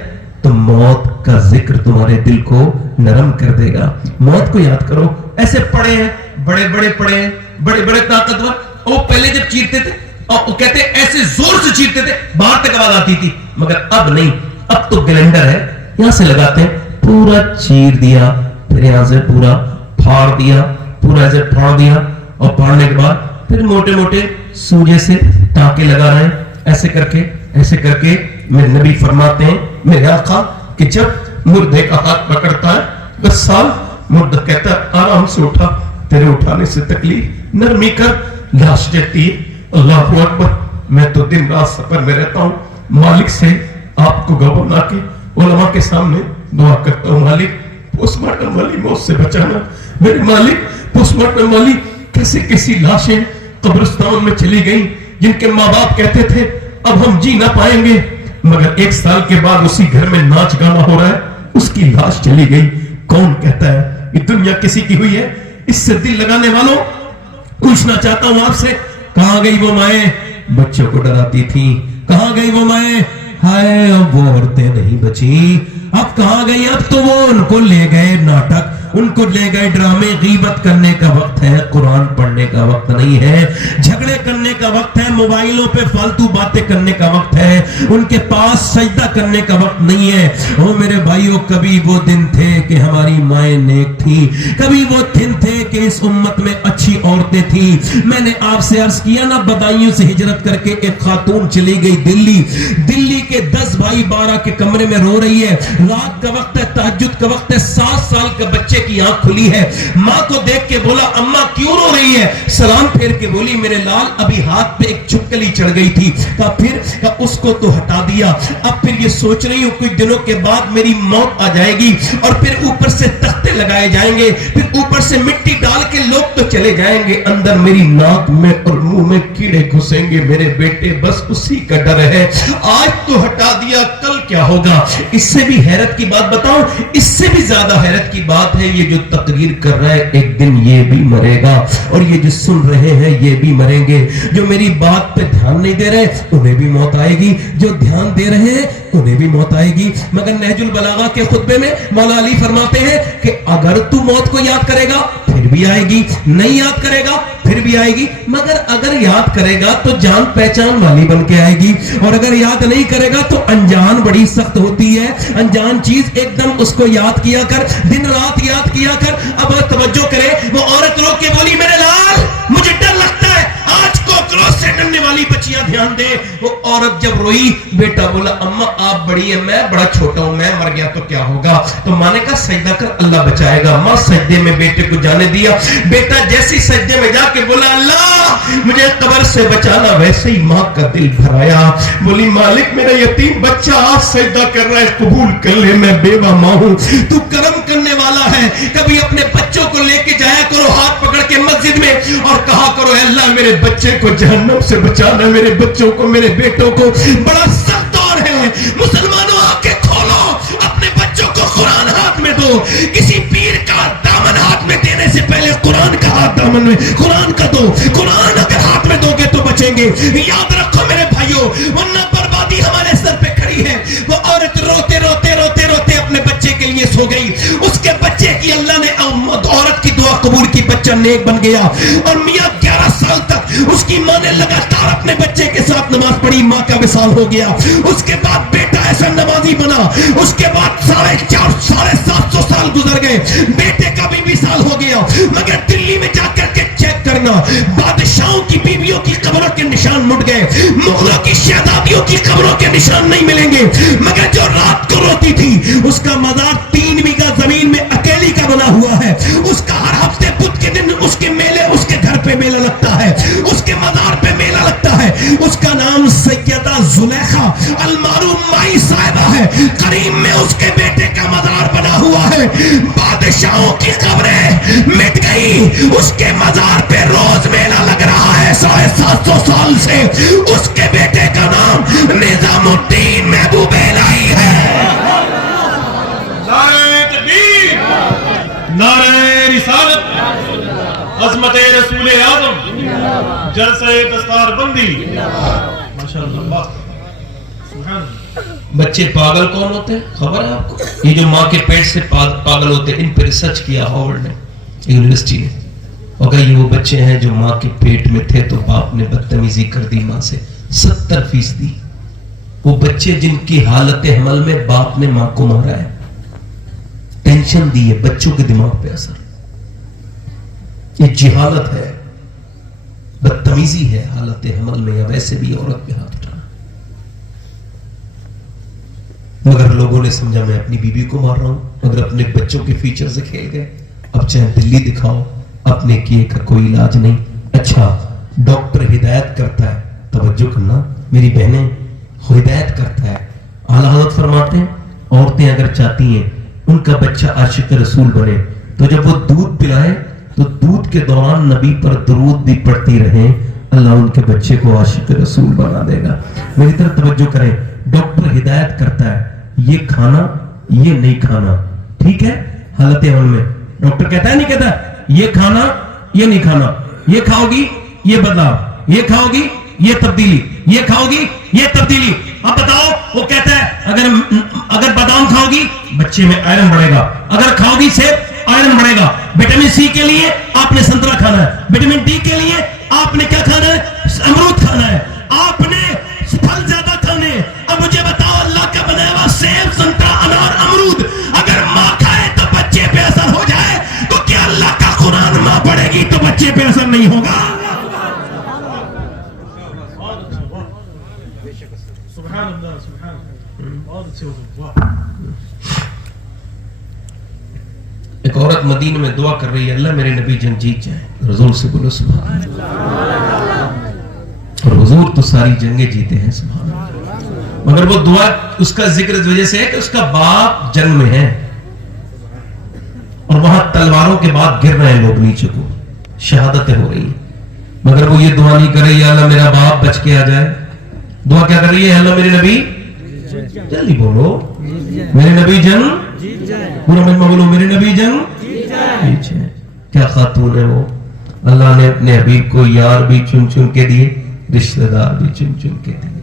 तो मौत का जिक्र तुम्हारे दिल को नरम कर देगा। मौत को याद करो। ऐसे पड़े हैं बड़े बड़े ताकतवर, वो पहले जब चीरते थे और वो कहते ऐसे जोर से चीरते थे बाहर तक आवाज आती थी, मगर अब नहीं, अब तो ग्राइंडर है, यहां से लगाते हैं, पूरा चीर दिया, फिर यहां से पूरा फाड़ दिया, पूरा ऐसे फाड़ दिया, और फाड़ने के बाद फिर मोटे मोटे सूजे से टांके लगा रहे हैं। ऐसे करके मेरे नबी फरमाते हैं मेरे आका कि जब मुर्दे का हाथ पकड़ता है 10 साल, मुर्दा कहता है आराम से उठा, तेरे उठाने से तकलीफ, नरमी कर, लाश कहती है अल्लाहु अकबर, मैं तो दिन रात सफर में रहता हूँ, मालिक से आपको गवाह बना के उलमा के सामने दुआ करता हूँ, मालिक पोस्टमार्टम वाली मौत से बचाना, मेरे मालिक पोस्टमार्टम वाली कैसी लाशें कब्रिस्तान में चली गई जिनके माँ बाप कहते थे अब हम जी ना पाएंगे, मगर 1 साल के बाद उसी घर में नाच गाना हो रहा है, उसकी लाश चली गई। कौन कहता है ये दुनिया किसी की हुई है? इससे दिल लगाने वालों, पूछना चाहता हूं आपसे, कहां गई वो माएं बच्चों को डराती थी? कहां गई वो माएं? हाय अब वो औरतें नहीं बची, अब कहां गई? अब तो वो उनको ले गए नाटक, उनको ले गए ड्रामे। गीबत करने का वक्त है, कुरान पढ़ने का वक्त नहीं है, झगड़े करने का वक्त है, मोबाइलों पे फालतू बातें करने का वक्त है, उनके पास सजदा करने का वक्त नहीं है। ओ मेरे भाइयों, कभी वो दिन थे कि हमारी माएं नेक थी, कभी वो दिन थे कि इस उम्मत में अच्छी औरतें थी। मैंने आपसे अर्ज किया ना, बदायूं से हिजरत करके एक खातून चली गई दिल्ली के 10 भाई 12 के कमरे में रो रही है, रात का वक्त है, तहज्जुद का वक्त है, 7 साल के बच्चे की आंख खुली है, माँ को देख के बोला अम्मा क्यों रो रही है, सलाम फेर के बोली मेरे लाल अभी हाथ पे एक छुपकली चढ़ गई थी। कहा फिर? कहा उसको तो हटा दिया, अब फिर ये सोच रही हूँ कुछ दिनों के बाद मेरी मौत आ जाएगी और फिर ऊपर से तख्ते लगाए जाएंगे, फिर ऊपर से मिट्टी डाल के लोग तो चले जाएंगे, अंदर मेरी नाक में और मुंह में कीड़े घुसेंगे मेरे बेटे, बस उसी का डर है। आज तो हटा दिया, कल क्या होगा? इससे भी हैरत की बात बताऊं, इससे भी ज्यादा हैरत की बात है, ये जो तकरीर कर रहा है एक दिन ये भी मरेगा और ये जो सुन रहे हैं ये भी मरेंगे, जो मेरी बात पे ध्यान नहीं दे रहे उन्हें भी मौत आएगी, जो ध्यान दे रहे हैं उन्हें भी मौत आएगी। मगर नहजुल बलागा के खुतबे में मौला अली फरमाते हैं कि अगर तू मौत को याद करेगा फिर भी आएगी, नहीं याद करेगा फिर भी आएगी, मगर अगर याद करेगा तो जान पहचान वाली बन के आएगी, और अगर याद नहीं करेगा तो अनजान बड़ी सख्त होती है। अनजान चीज एकदम उसको याद किया कर, दिन रात याद किया कर। अब तवज्जो करे, वो औरत रो के बोली मेरे लाल मुझे डर लगता है, आज को क्रोध से डरने वाली बच्चियां ध्यान दे। वो औरत जब रोई, बेटा बोला अम्मा आप बड़ी है, मैं बड़ा छोटा हूं, मैं मर गया तो क्या होगा? तो माँ ने कहा सजदा कर, अल्लाह बचाएगा। माँ सजदे में बेटे को जाने दिया, बेटा जैसी सजदे में जाके बोला अल्लाह मुझे कब्र से बचाना, वैसे ही माँ का दिल भराया, बोली मालिक मेरा यतीम बच्चा आज सजदा कर रहा है, कबूल कर ले, मैं बेवा माँ हूं, तू करम करने वाला है। कभी अपने बच्चों को लेके जाया करो हाथ पकड़ के मस्जिद में और कहा करो अल्लाह मेरे बच्चे को जहन्नम से बचाना, मेरे बच्चों को, मेरे बेटों को। बड़ा सख्त दौर है मुसलमानों, आंखें खोलो, अपने बच्चों को कुरान हाथ में दो। किसी पीर का दामन हाथ में देने से पहले कुरान का हाथ दामन में, कुरान का दो। कुरान अगर हाथ में दोगे तो बचेंगे, याद रखो मेरे भाइयों, वरना बर्बादी हमारे सर पे खड़ी है। वो औरत रोते रोते रोते रोते अपने बच्चे के लिए सो गई, उसके बच्चे की अल्लाह ने औरत की दुआ कबूल की, बच्चा नेक बन गया। और मियां 11 साल तक उसकी मां ने लगातार अपने बच्चे के साथ नमाज पढ़ी, मां का विसाल हो गया। उसके बाद बेटा ऐसा नमाजी बना, उसके बाद 750 साल गुजर गए, बेटे का भी विसाल हो गया। मगर दिल्ली में जाकर के चेक करना, बादशाहों की बीवियों की कब्रों के निशान मुड़ गए, मुगलों की शहजादियों की कब्रों के निशान नहीं मिलेंगे। मगर जो रात को रोती थी उसका मजार 3 बीघा जमीन में अकेली का बना हुआ है। उसका हर हफ्ते बुध के दिन उसके मेले, उसके घर पे मेला लगता है, उसके मजार पे मेला लगता है। उसका नाम सैयदा जुलेखा अलमारूम माई साहिबा है। करीम में उसके बेटे का मजार बना हुआ है। बादशाहों की कब्रें मिट गई, उसके मजार पे रोज मेला लग रहा है। 750 साल से उसके बेटे का नाम निजामुद्दीन महबूब इलाही है। नारे तकबीर, नारे रिसालत, अज़मत रसूल आज़म, जलसे दस्तारबंदी, माशाअल्लाह। बच्चे पागल कौन होते हैं खबर है आपको? ये जो माँ के पेट से पागल होते हैं, इन पर रिसर्च किया हार्वर्ड ने, यूनिवर्सिटी ने, और ये वो बच्चे हैं जो माँ के पेट में थे तो बाप ने बदतमीजी कर दी माँ से। 70% वो बच्चे जिनकी हालत हमल में बाप ने माँ को मारा है, टेंशन दी है, बच्चों के दिमाग पे असर, ये जिहालत है, बदतमीजी है हालत हमल में, या वैसे भी औरत पे हाथ उठाना। मगर लोगों ने समझा मैं अपनी बीवी को मार रहा हूं, मगर अपने बच्चों के फ्यूचर से खेल गए। अब चाहे दिल्ली दिखाओ, अपने किए का कोई इलाज नहीं। अच्छा, डॉक्टर हिदायत करता है, तवज्जो करना मेरी बहनें, हिदायत करता है। आला हज़रत फरमाते हैं औरतें अगर चाहती हैं उनका बच्चा आशिक रसूल बने तो जब वो दूध पिलाए तो दूध के दौरान नबी पर दरूद भी पढ़ती रहे, अल्लाह उनके बच्चे को आशिक रसूल बना देगा। मेरी तरफ तवज्जो करें, डॉक्टर हिदायत करता है ये खाना ये नहीं खाना, ठीक है? हालत अमल में डॉक्टर कहता है नहीं कहता ये खाना ये नहीं खाना, ये खाओगी ये बदलाव, ये खाओगी ये तब्दीली, ये खाओगी ये तब्दीली। अब बताओ, वो कहता है अगर बादाम खाओगी बच्चे में आयरन बढ़ेगा, अगर खाओगी सेब आयरन बढ़ेगा, विटामिन सी के लिए आपने संतरा खाना है, विटामिन डी के लिए आपने क्या खाना है? अमरूद खाना है, आपने फल ज्यादा खाने। अब मुझे बताओ, अल्लाह का बनाया हुआ सेब, संतरा, अनार, अमरूद अगर माँ खाए तो बच्चे पे असर हो जाए, तो क्या अल्लाह का कुरान माँ पढ़ेगी तो बच्चे पे असर नहीं होगा? सुभान अल्लाह, सुभान अल्लाह, बहुत अच्छे हो, वाह। ایک عورت مدینہ میں دعا کر رہی ہے اللہ میرے نبی جنگ جیت جائیں. رسول سے بولو سبحان اللہ. اور حضور تو ساری جنگیں جیتے ہیں سبحان اللہ. مگر وہ دعا اس کا ذکر اس وجہ سے ہے کہ اس کا باپ جنگ میں ہے اور وہاں تلواروں کے بعد گر رہے ہیں لوگ نیچے کو, شہادتیں ہو رہی ہیں. مگر وہ یہ دعا نہیں کر رہی ہے اللہ میرا باپ بچ کے آ جائے. دعا کیا کر رہی ہے اللہ میرے نبی جلدی بولو میرے نبی جنگ پورا مجمع بولو میرے نبی جنگ جیت جائے. کیا خاتون ہے وہ. اللہ نے اپنے حبیب کو یار بھی چن چن کے دیے, رشتہ دار بھی چن چن کے دیے.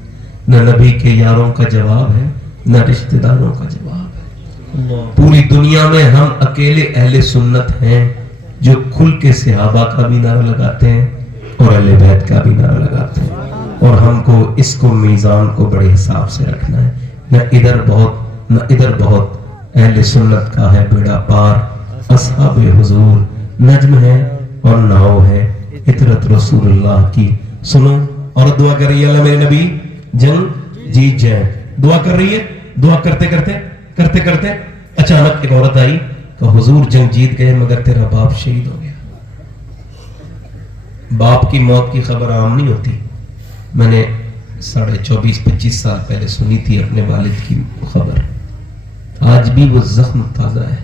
نہ نبی کے یاروں کا جواب ہے نہ رشتہ داروں کا جواب ہے. پوری دنیا میں ہم اکیلے اہل سنت ہیں جو کھل کے صحابہ کا بھی نعرہ لگاتے ہیں اور اہل بیت کا بھی نعرہ لگاتے ہیں. اور ہم کو اس کو میزان کو بڑے حساب سے رکھنا ہے. نہ ادھر بہت نہ ادھر بہت. اہل سنت کا ہے بیڑا پار, اصحاب حضور نجم ہے اور ناؤ ہے اطرت رسول اللہ کی. سنو اور دعا کر رہی ہے اللہ میرے نبی جنگ جیت جائے. دعا کر رہی ہے. دعا کرتے کرتے کرتے کرتے اچانک ایک عورت آئی کہ حضور جنگ جیت گئے مگر تیرا باپ شہید ہو گیا. باپ کی موت کی خبر عام نہیں ہوتی. میں نے 24-25 سال پہلے سنی تھی اپنے والد کی خبر. آج بھی وہ زخم تازہ ہے.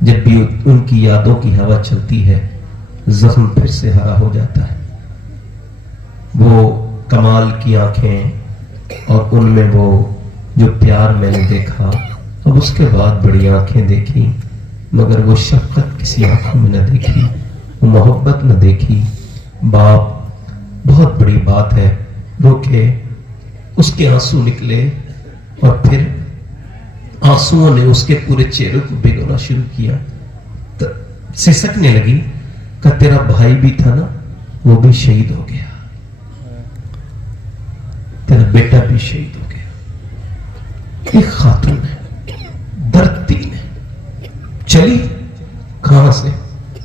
جب بھی ان کی یادوں کی ہوا چلتی ہے زخم پھر سے ہرا ہو جاتا ہے. وہ کمال کی آنکھیں اور ان میں وہ جو پیار میں نے دیکھا, اب اس کے بعد بڑی آنکھیں دیکھی مگر وہ شفقت کسی آنکھوں میں نہ دیکھی, وہ محبت نہ دیکھی. باپ بہت بڑی بات ہے. روکے اس کے آنسو نکلے اور پھر آنسوؤں نے اس کے پورے چہرے کو بھگونا شروع کیا. سسکنے لگی کہ تیرا بھائی بھی تھا نا وہ بھی شہید ہو گیا, تیرا بیٹا بھی شہید ہو گیا. ایک خاتون ہے درد تین ہے چلی کہاں سے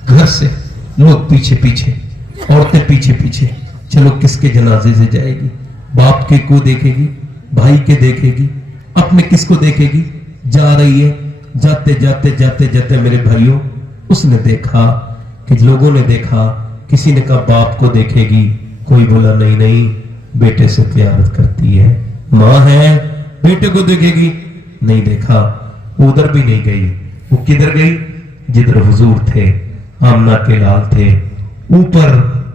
گھر سے, لوگ پیچھے پیچھے, عورتیں پیچھے پیچھے. چلو کس کے جنازے سے جائے گی, باپ کے کو دیکھے گی, بھائی کے دیکھے گی, اپنے کس کو دیکھے گی. جا رہی ہے. جاتے جاتے جاتے جاتے میرے بھائیوں اس نے دیکھا کہ لوگوں نے دیکھا, کسی نے کہا باپ کو دیکھے گی, کوئی بولا نہیں نہیں بیٹے سے پیار کرتی ہے, ماں ہے بیٹے کو دیکھے گی. نہیں دیکھا. ادھر بھی نہیں گئی. وہ کدھر گئی جدھر حضور تھے, آمنہ کے لال تھے, اوپر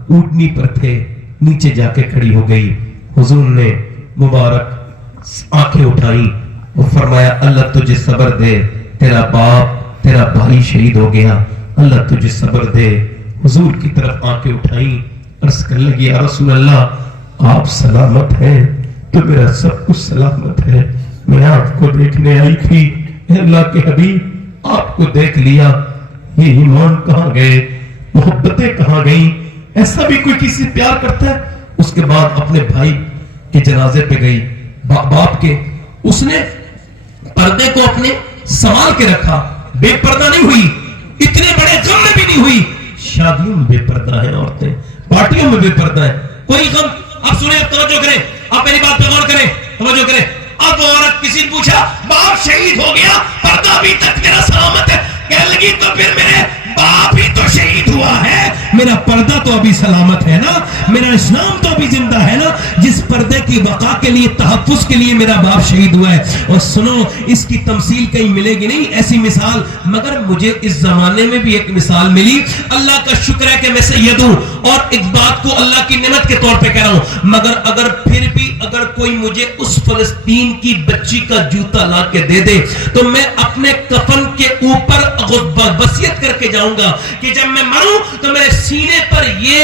اونٹنی پر تھے, نیچے جا کے کھڑی ہو گئی. حضور نے مبارک آنکھیں اٹھائی اور فرمایا اللہ تجھے صبر دے, تیرا باپ تیرا بھائی شہید ہو گیا, اللہ تجھے صبر دے. حضور کی طرف آنکھیں اٹھائی, عرض کرنے لگی یا رسول اللہ آپ سلامت ہیں تو میرا سب کچھ سلامت ہے. میں آپ کو دیکھنے آئی تھی, اے اللہ کے حبیب آپ کو دیکھ لیا, یہ ایمان کہاں گئے, محبتیں کہاں گئیں. ایسا بھی کوئی کسی سے پیار کرتا ہے. اس کے بعد اپنے بھائی کے جنازے پہ گئی, باپ کے. اس نے پردے کو اپنے سنبھال کے رکھا, بے پردہ نہیں ہوئی, اتنے بڑے غم میں بھی نہیں ہوئی. شادیوں میں بے پردہ ہیں عورتیں, پارٹیوں میں بے پردہ ہیں, کوئی غم. اب سنیں, اب توجہ کریں, آپ میری بات پہ غور کریں, توجہ کریں. اب عورت کسی نے پوچھا باپ شہید ہو گیا, پردہ ابھی تک تیرا سلامت ہے, کہنے لگی تو پھر میرے باپ ہی تو شہید ہوا ہے, میرا پردہ تو ابھی سلامت ہے نا, میرا اسلام تو ابھی زندہ ہے نا, جس پردے کی بقا کے لیے تحفظ کے لیے میرا باپ شہید ہوا ہے. اور سنو اس کی تمثیل کہیں ملے گی نہیں ایسی مثال, مگر مجھے اس زمانے میں بھی ایک مثال ملی. اللہ کا شکر ہے کہ میں سید ہوں اور ایک بات کو اللہ کی نعمت کے طور پہ کہہ رہا ہوں, مگر اگر پھر بھی اگر کوئی مجھے اس فلسطین کی بچی کا جوتا لا کے دے دے تو میں اپنے کفن کے اوپر وصیت کر کے جاؤں گا کہ جب میں مروں تو میرے سینے پر یہ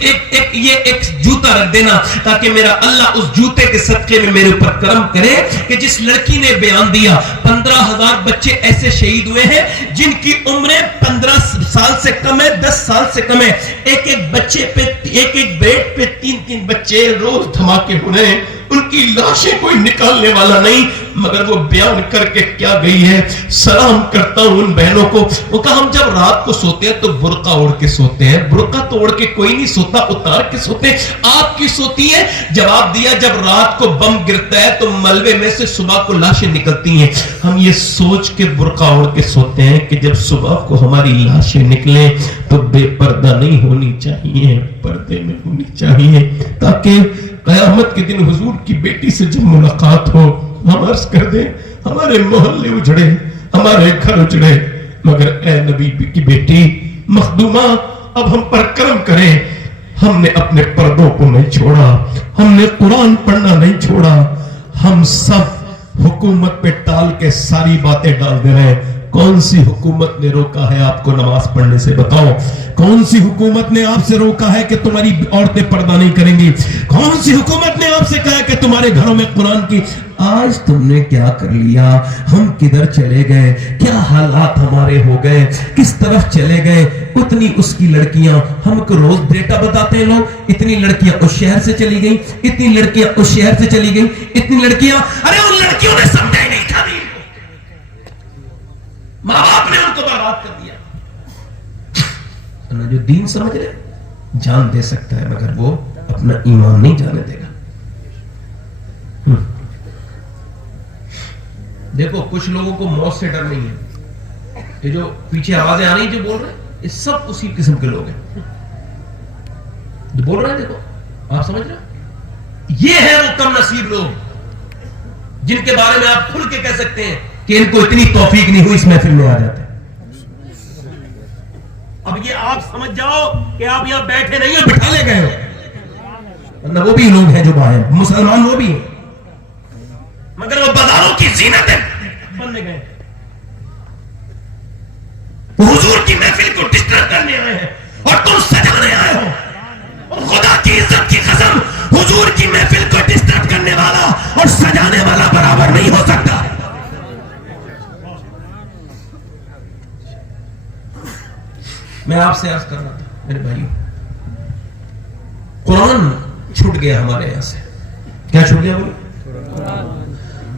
ایک جوتا رکھ دینا تاکہ میرا اللہ اس جوتے کے صدقے میں میرے اوپر کرم کرے کہ جس لڑکی نے بیان دیا 15,000 بچے ایسے شہید ہوئے ہیں جن کی عمریں 15 سال سے کم ہے, 10 سال سے کم ہے. ایک ایک بچے پہ, ایک ایک بیڈ پہ 3-3 بچے, روز دھماکے ہو رہے ہیں. ان کی لاشیں کوئی نکالنے والا نہیں، مگر وہ بیان کر کے کیا گئی ہے. سلام کرتا ہوں ان بہنوں کو. وہ کہا ہم جب رات کو سوتے ہیں تو برقع اوڑھ کے سوتے ہیں. برقع تو اوڑھ کے کوئی نہیں سوتا، اتار کے سوتے. آپ کی سوتی ہے. جواب دیا جب رات کو بم گرتا ہے تو ملبے میں سے صبح کو لاشیں نکلتی ہیں. ہم یہ سوچ کے برقع اوڑھ کے سوتے ہیں کہ جب صبح کو ہماری لاشیں نکلیں تو بے پردہ نہیں ہونی چاہیے، پردے میں ہونی چاہیے، تاکہ قیامت کے دن حضور کی بیٹی سے جب ملاقات ہو ہم عرض کر دیں ہمارے محلے اجڑے، ہمارے گھر اجڑے، مگر اے نبی کی بیٹی مخدومہ اب ہم پر کرم کریں. ہم نے اپنے پردوں کو نہیں چھوڑا، ہم نے قرآن پڑھنا نہیں چھوڑا. ہم سب حکومت پہ ٹال کے ساری باتیں ڈال دے رہے ہیں. کون سی حکومت نے روکا ہے آپ کو نماز پڑھنے سے؟ بتاؤ. کون سی حکومت نے آپ سے روکا ہے کہ تمہاری عورتیں پردہ نہیں کریں گی؟ کون سی حکومت نے آپ سے کہا کہ تمہارے گھروں میں قرآن کی؟ آج تم نے کیا کر لیا؟ ہم کدھر چلے گئے؟ کیا حالات ہمارے ہو گئے؟ کس طرف چلے گئے؟ اتنی اس کی لڑکیاں، ہم کو روز ڈیٹا بتاتے ہیں لوگ، اتنی لڑکیاں اس شہر سے چلی گئی، اتنی لڑکیاں اس شہر سے چلی گئی، اتنی لڑکیاں. ارے ان لڑکیوں نے سمجھا ہی نہیں تھا، ماں باپ نے ان کو برباد کر دیا. جو دین سمجھ رہے جان دے سکتا ہے مگر وہ اپنا ایمان نہیں جانے دے گا. دیکھو کچھ لوگوں کو موت سے ڈر نہیں ہے. یہ جو پیچھے آوازیں آ رہی جو بول رہے ہیں یہ سب اسی قسم کے لوگ ہیں جو بول رہے ہیں. دیکھو آپ سمجھ رہے ہیں یہ ہے وہ کم نصیب لوگ جن کے بارے میں آپ کھل کے کہہ سکتے ہیں کہ ان کو اتنی توفیق نہیں ہوئی اس محفل میں آ جاتے. اب یہ آپ سمجھ جاؤ کہ آپ یہاں بیٹھے نہیں ہیں، بٹھا لے گئے ہو. وہ بھی لوگ ہیں جو باہر مسلمان، وہ بھی ہیں مگر وہ بازاروں کی زینت بننے گئے. حضور کی محفل کو ڈسٹرب کرنے آئے ہیں اور تم سجانے آئے ہو. خدا کی عزت کی قسم حضور کی محفل کو ڈسٹرب کرنے والا اور سجانے والا برابر نہیں ہو سکتا. میں آپ سے عرض کر رہا تھا میرے بھائیوں، قرآن چھوٹ گیا ہمارے یہاں سے. کیا چھوٹ گیا بولو؟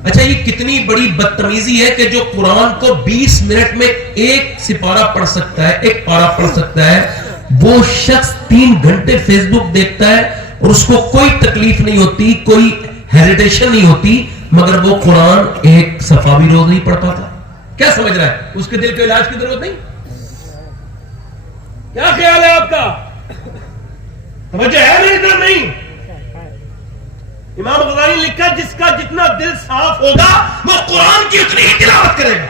اچھا یہ کتنی بڑی بدتمیزی ہے کہ جو قرآن کو 20 منٹ میں ایک سپارہ پڑھ سکتا ہے، ایک پارہ پڑھ سکتا ہے، وہ شخص 3 گھنٹے فیس بک دیکھتا ہے اور اس کو کوئی تکلیف نہیں ہوتی، کوئی ہیریٹیشن نہیں ہوتی، مگر وہ قرآن ایک صفحہ بھی روز نہیں پڑھ پاتا. کیا سمجھ رہا ہے؟ اس کے دل کے علاج کی ضرورت نہیں؟ کیا خیال ہے آپ کا؟ توجہ ہے نہیں؟ ادھر نہیں. امام غزالی نے لکھا جس کا جتنا دل صاف ہوگا وہ قرآن کی اتنی ہی تلاوت کرے گا.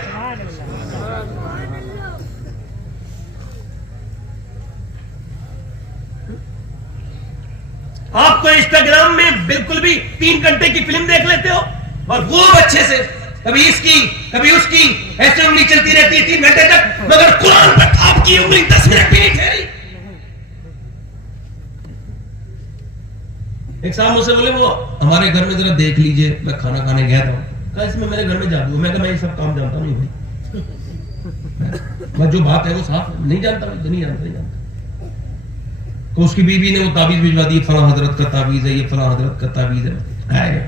آپ کو انسٹاگرام میں بالکل بھی 3 گھنٹے کی فلم دیکھ لیتے ہو اور خوب اچھے سے کبھی اس کی کبھی اس کی ایسے انگلی چلتی رہتی ہے 3 گھنٹے تک، مگر قرآن پر آپ کی انگلی 10 منٹ بھی نہیں ٹھہری. ایک صاحب مجھ سے بولے وہ ہمارے گھر میں ذرا دیکھ لیجئے، میں کھانا کھانے گیا تھا، کہا اس میں میرے گھر میں جادو ہے. میں کہا میں یہ سب کام جانتا نہیں بھائی، جو بات ہے وہ صاف نہیں جانتا، نہیں جانتا. تو اس کی بیوی نے وہ تعویذ بھجوا دی، فلاں حضرت کا تعویذ ہے، یہ فلاں حضرت کا تعویذ ہے.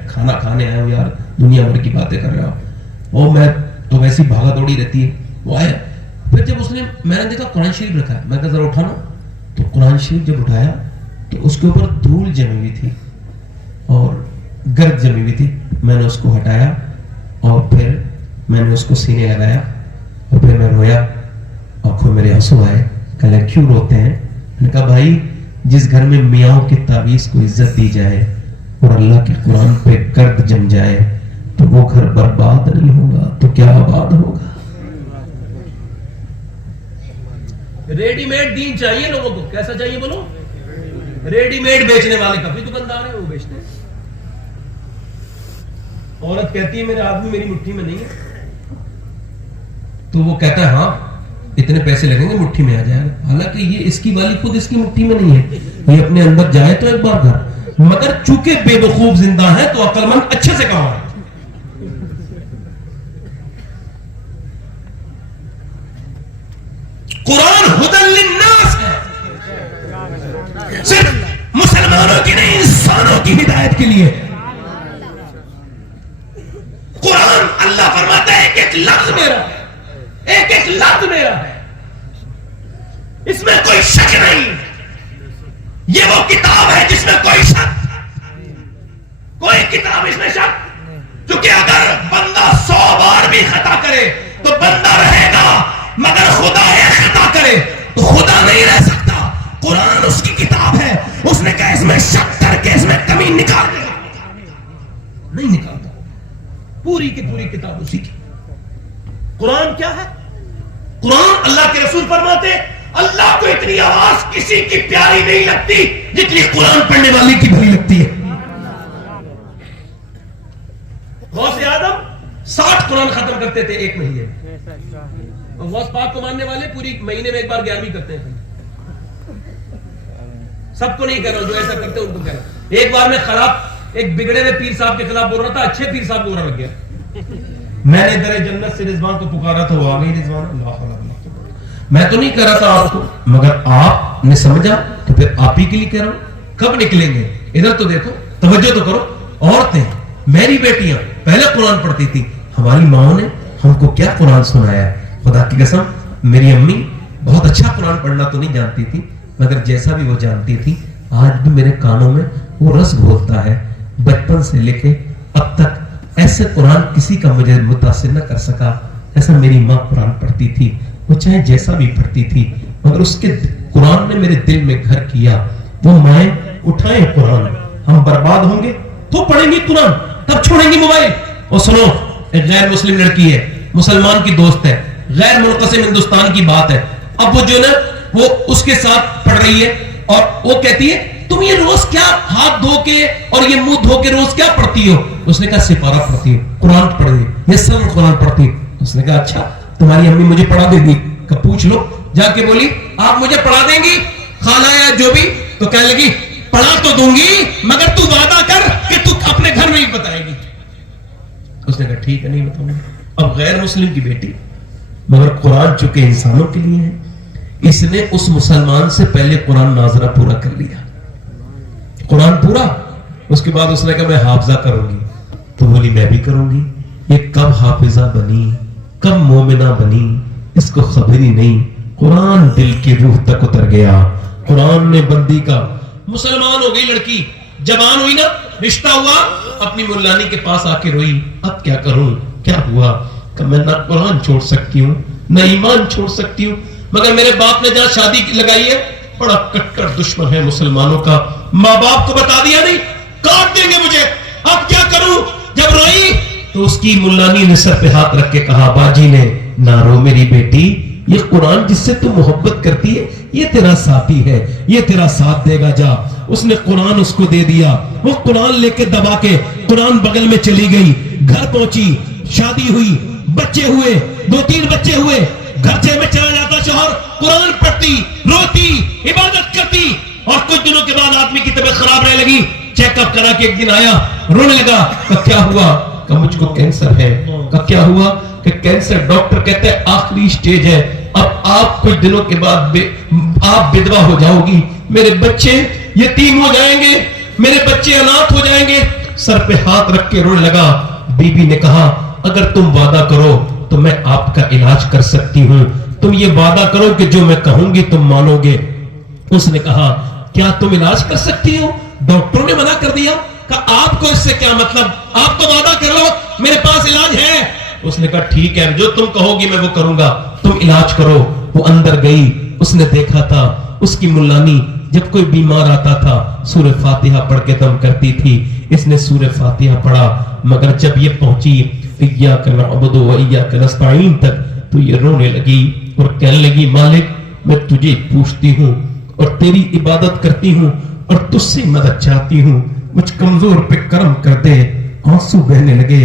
کھانا کھانے آئے ہو یار، دنیا بھر کی باتیں کر رہے ہو. اور میں تو ویسی بھاگا دوڑی رہتی ہے. وہ آیا پھر جب اس نے میں نے دیکھا قرآن شریف رکھا ہے، میں کہا ذرا اٹھانا. تو قرآن شریف جب اٹھایا تو اس کے اوپر دھول جمی ہوئی تھی اور گرد جمی ہوئی تھی. میں نے اس کو ہٹایا اور پھر میں نے اس کو سینے لگایا اور پھر میں رویا. آنکھوں میرے آنسو آئے. کہا کیوں روتے ہیں؟ میں نے کہا بھائی جس گھر میں میاں کی تعویذ کو عزت دی جائے اور اللہ کے قرآن پہ گرد جم جائے تو وہ گھر برباد نہیں ہوگا تو کیا آباد ہوگا. ریڈی میڈ دین چاہیے لوگوں کو. کیسا چاہیے بولو؟ ریڈی میڈ بیچنے والے کافی دکاندار ہیں وہ بیچتے ہیں. عورت کہتی ہے میرے آدمی میری مٹھی میں نہیں ہے، تو وہ کہتا ہے ہاں اتنے پیسے لگیں گے مٹھی میں آ جائے گا. حالانکہ یہ اس کی والی خود اس کی مٹھی میں نہیں ہے. یہ اپنے اندر جائے تو ایک بار گھر، مگر چونکہ بے وقوف زندہ ہے تو عقل مند اچھے سے کما. قرآن ہدی للناس ہے، صرف مسلمانوں کی نہیں انسانوں کی ہدایت کے لیے. लत मेरा है, इसमें कोई शक नहीं। ये वो किताब है जिसमें कोई शक, कोई किताब इसमें शक, क्योंकि अगर बंदा 100 बार भी खता करे तो बंदा रहेगा, मगर खुदा ये खता करे तो खुदा नहीं रह सकता। कुरान उसकी किताब है, उसने कहा इसमें शक करके इसमें कमी निकाल देगा, नहीं निकालता। पूरी की पूरी किताब उसी की। कुरान क्या है? कुरान, अल्लाह के रसूल फरमाते अल्लाह को इतनी आवाज किसी की प्यारी नहीं लगती जितनी कुरान पढ़ने वाले की भली लगती है। गौसे आदम 60 कुरान खत्म करते थे एक महीने में, और गौस पाक को मानने वाले पूरी महीने में एक बार 11वीं करते हैं। सबको नहीं कह रहा, जो ऐसा करते हैं उनको कह रहा। एक बार मैं खराब एक बिगड़े हुए पीर साहब के खिलाफ बोल रहा था, अच्छे पीर साहब को बुरा लग गया। मैंने दरे जन्नत से रिजवान को पुकारा था, वो आ गई रिजवान। अल्लाह, मैं तो नहीं कर रहा था आपको, मगर आपने समझा तो फिर आप ही के लिए कह रहा हूं। कब निकलेंगे? इधर तो देखो, तवज्जो तो करो। औरतें, मेरी बेटियां पहले कुरान पढ़ती थी, हमारी माओ ने हमको क्या कुरान सुनाया है। खुदा की कसम, मेरी अम्मी बहुत अच्छा कुरान पढ़ना तो नहीं जानती थी, मगर जैसा भी वो जानती थी, आज भी मेरे कानों में वो रस घोलता है। बचपन से लेके अब तक ऐसे कुरान किसी का मुझे मुतासिर न कर सका ऐसा मेरी माँ कुरान पढ़ती थी। वो चाहे जैसा भी पढ़ती थी, मगर उसके कुरान ने मेरे दिल में घर किया। वो माए उठाए कुरान, हम बर्बाद होंगे तो पढ़ेंगे कुरान, तब छोड़ेंगे मोबाइल। और सुनो, एक गैर मुस्लिम लड़की है, मुसलमान की दोस्त है, गैर मुनक़सिम हिंदुस्तान की बात है। अब वो जो ना वो उसके साथ पढ़ रही है और वो कहती है तुम ये रोज क्या हाथ धो के और ये मुंह धो के रोज क्या पढ़ती हो? उसने कहा सिपारा पढ़ती हूँ, कुरान पढ़ रही, ये सब कुरान पढ़ती हूँ। उसने कहा अच्छा, तुम्हारी अम्मी मुझे पढ़ा देगी? कब पूछ लो जाके। बोली आप मुझे पढ़ा देंगी खाला या जो भी? तो कहने लगी पढ़ा तो दूंगी, मगर तू वादा कर कि तू अपने घर में ही बताएगी। उसने कहा ठीक है, नहीं बताऊंगा। अब गैर मुस्लिम की बेटी, मगर कुरान चुके इंसानों के लिए है, इसने उस मुसलमान से पहले कुरान नाजरा पूरा कर लिया, कुरान पूरा। उसके बाद उसने कहा मैं हाफिजा करूंगी। तो बोली मैं भी करूंगी। ये कब हाफिजा बनी, कब मोमिना बनी, इसको खबर ही नहीं। कुरान दिल की रूह तक उतर गया। कुरान ने बंदी का, मुसलमान हो गई लड़की, जवान हुई ना, रिश्ता हुआ, अपनी मुल्लानी के पास आके रोई, अब क्या करूं, क्या हुआ? कि मैं ना कुरान छोड़ सकती हूँ ना ईमान छोड़ सकती हूँ, मगर मेरे बाप ने जहां शादी लगाई है बड़ा कट्टर दुश्मन है मुसलमानों का। माँ बाप को बता दिया नहीं, काट देंगे मुझे, अब क्या करूं? जब रोई तो उसकी मुल्लानी ने सर पे हाथ रख के कहा बाजी ने ना रो मेरी बेटी, ये कुरान जिससे तू मोहब्बत करती है ये तेरा साथी है, ये तेरा साथ देगा, जा। उसने कुरान उसको दे दिया। वो कुरान लेके दबा के कुरान बगल में चली गई, घर पहुंची, शादी हुई, बच्चे हुए, 2-3 बच्चे हुए। घर से में चला जाता शौहर, कुरान पढ़ती, रोती, इबादत करती, और कुछ दिनों के बाद आदमी की तबीयत खराब रहने लगी। चेकअप करा के एक दिन आया, रोने लगा। क्या हुआ? कि मुझको कैंसर है। क्या हुआ? कि कैंसर डॉक्टर कहते हैं आखिरी स्टेज है, अब आप कुछ दिनों के बाद आप विधवा हो जाओगी, मेरे बच्चे यतीम हो जाएंगे, मेरे बच्चे अनाथ हो जाएंगे। सर पे हाथ रख के रोने लगा। बीबी ने कहा अगर तुम वादा करो तो मैं आपका इलाज कर सकती हूँ, तुम ये वादा करो कि जो मैं कहूंगी तुम मानोगे। उसने कहा क्या तुम इलाज कर सकती हो? डॉक्टरों ने मना कर दिया। कहा आपको इससे क्या मतलब, आप तो वादा कर लो, मेरे पास इलाज है। उसने कहा ठीक है, जो तुम कहोगी मैं वो करूंगा, तुम इलाज करो। वो अंदर गई, उसने देखा था उसकी मुल्लानी जब कोई बीमार आता था सूरह फातिहा पढ़ के दम करती थी। इसने सूरह फातिहा पढ़ा, मगर जब ये पहुंची इय्याका नअबुदु व इय्याका नस्तईन तक तो ये रोने लगी और कहने लगी मालिक मैं तुझे पूछती हूँ और तेरी इबादत करती हूँ और तुझसे मदद चाहती हूँ, मुझ कमजोर पे करम कर दे। आंसू बहने लगे,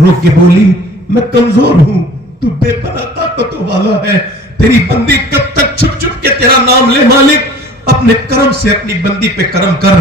रो के बोली मैं कमजोर हूँ, तू बेपनाह ताकत वाला है, तेरी बंदी कब तक छुप छुप के तेरा नाम ले मालिक, अपने करम से अपनी बंदी पे करम कर।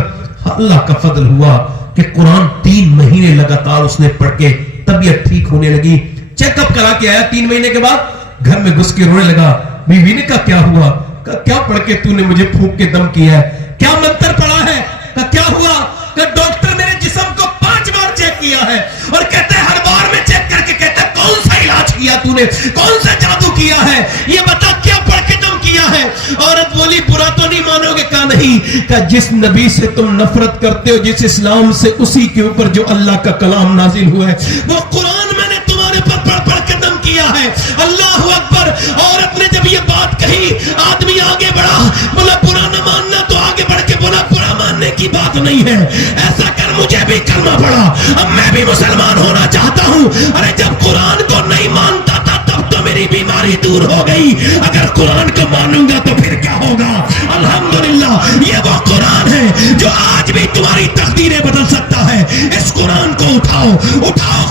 अल्लाह का फजल हुआ कि कुरान 3 महीने लगातार उसने पढ़ के तबीयत ठीक होने लगी। चेकअप करा के आया 3 महीने के बाद, घर में घुस के रोने लगा। बीवी ने कहा क्या हुआ? कहा क्या पढ़ के तूने मुझे फूंक के दम किया है? क्या मंत्र पढ़ा है? कहा क्या हुआ? कहा डॉक्टर मेरे जिस्म को 5 बार चेक किया है और कहते हैं हर बार में चेक करके कहते हैं कौन सा इलाज किया तूने? نے کون سا جادو کیا ہے یہ بتا کیا پڑھ کے دم کیا ہے عورت بولی برا تو نہیں مانو گے کہا نہیں کہ جس نبی سے تم نفرت کرتے ہو جس اسلام سے اسی کے اوپر جو اللہ کا کلام نازل ہوا ہے وہ قرآن میں نے تمہارے پر پڑھ پڑھ کے دم کیا ہے اللہ اکبر عورت نے جب یہ بات کہی آدمی آگے بڑھا بولا برا نہ ماننا تو آگے بڑھ کے بولا برا ماننے کی بات نہیں ہے ایسا کر مجھے بھی کلمہ پڑھا اب میں بھی مسلمان ہونا چاہتا ہوں ارے جب قرآن کو نہیں مانتا تھا تب تو میری بیماری دور ہو گئی اگر قرآن کو مانوں گا تو پھر کیا ہوگا الحمدللہ یہ وہ قرآن ہے جو آج بھی تمہاری تقدیریں بدل سکتا ہے اس قرآن کو اٹھاؤ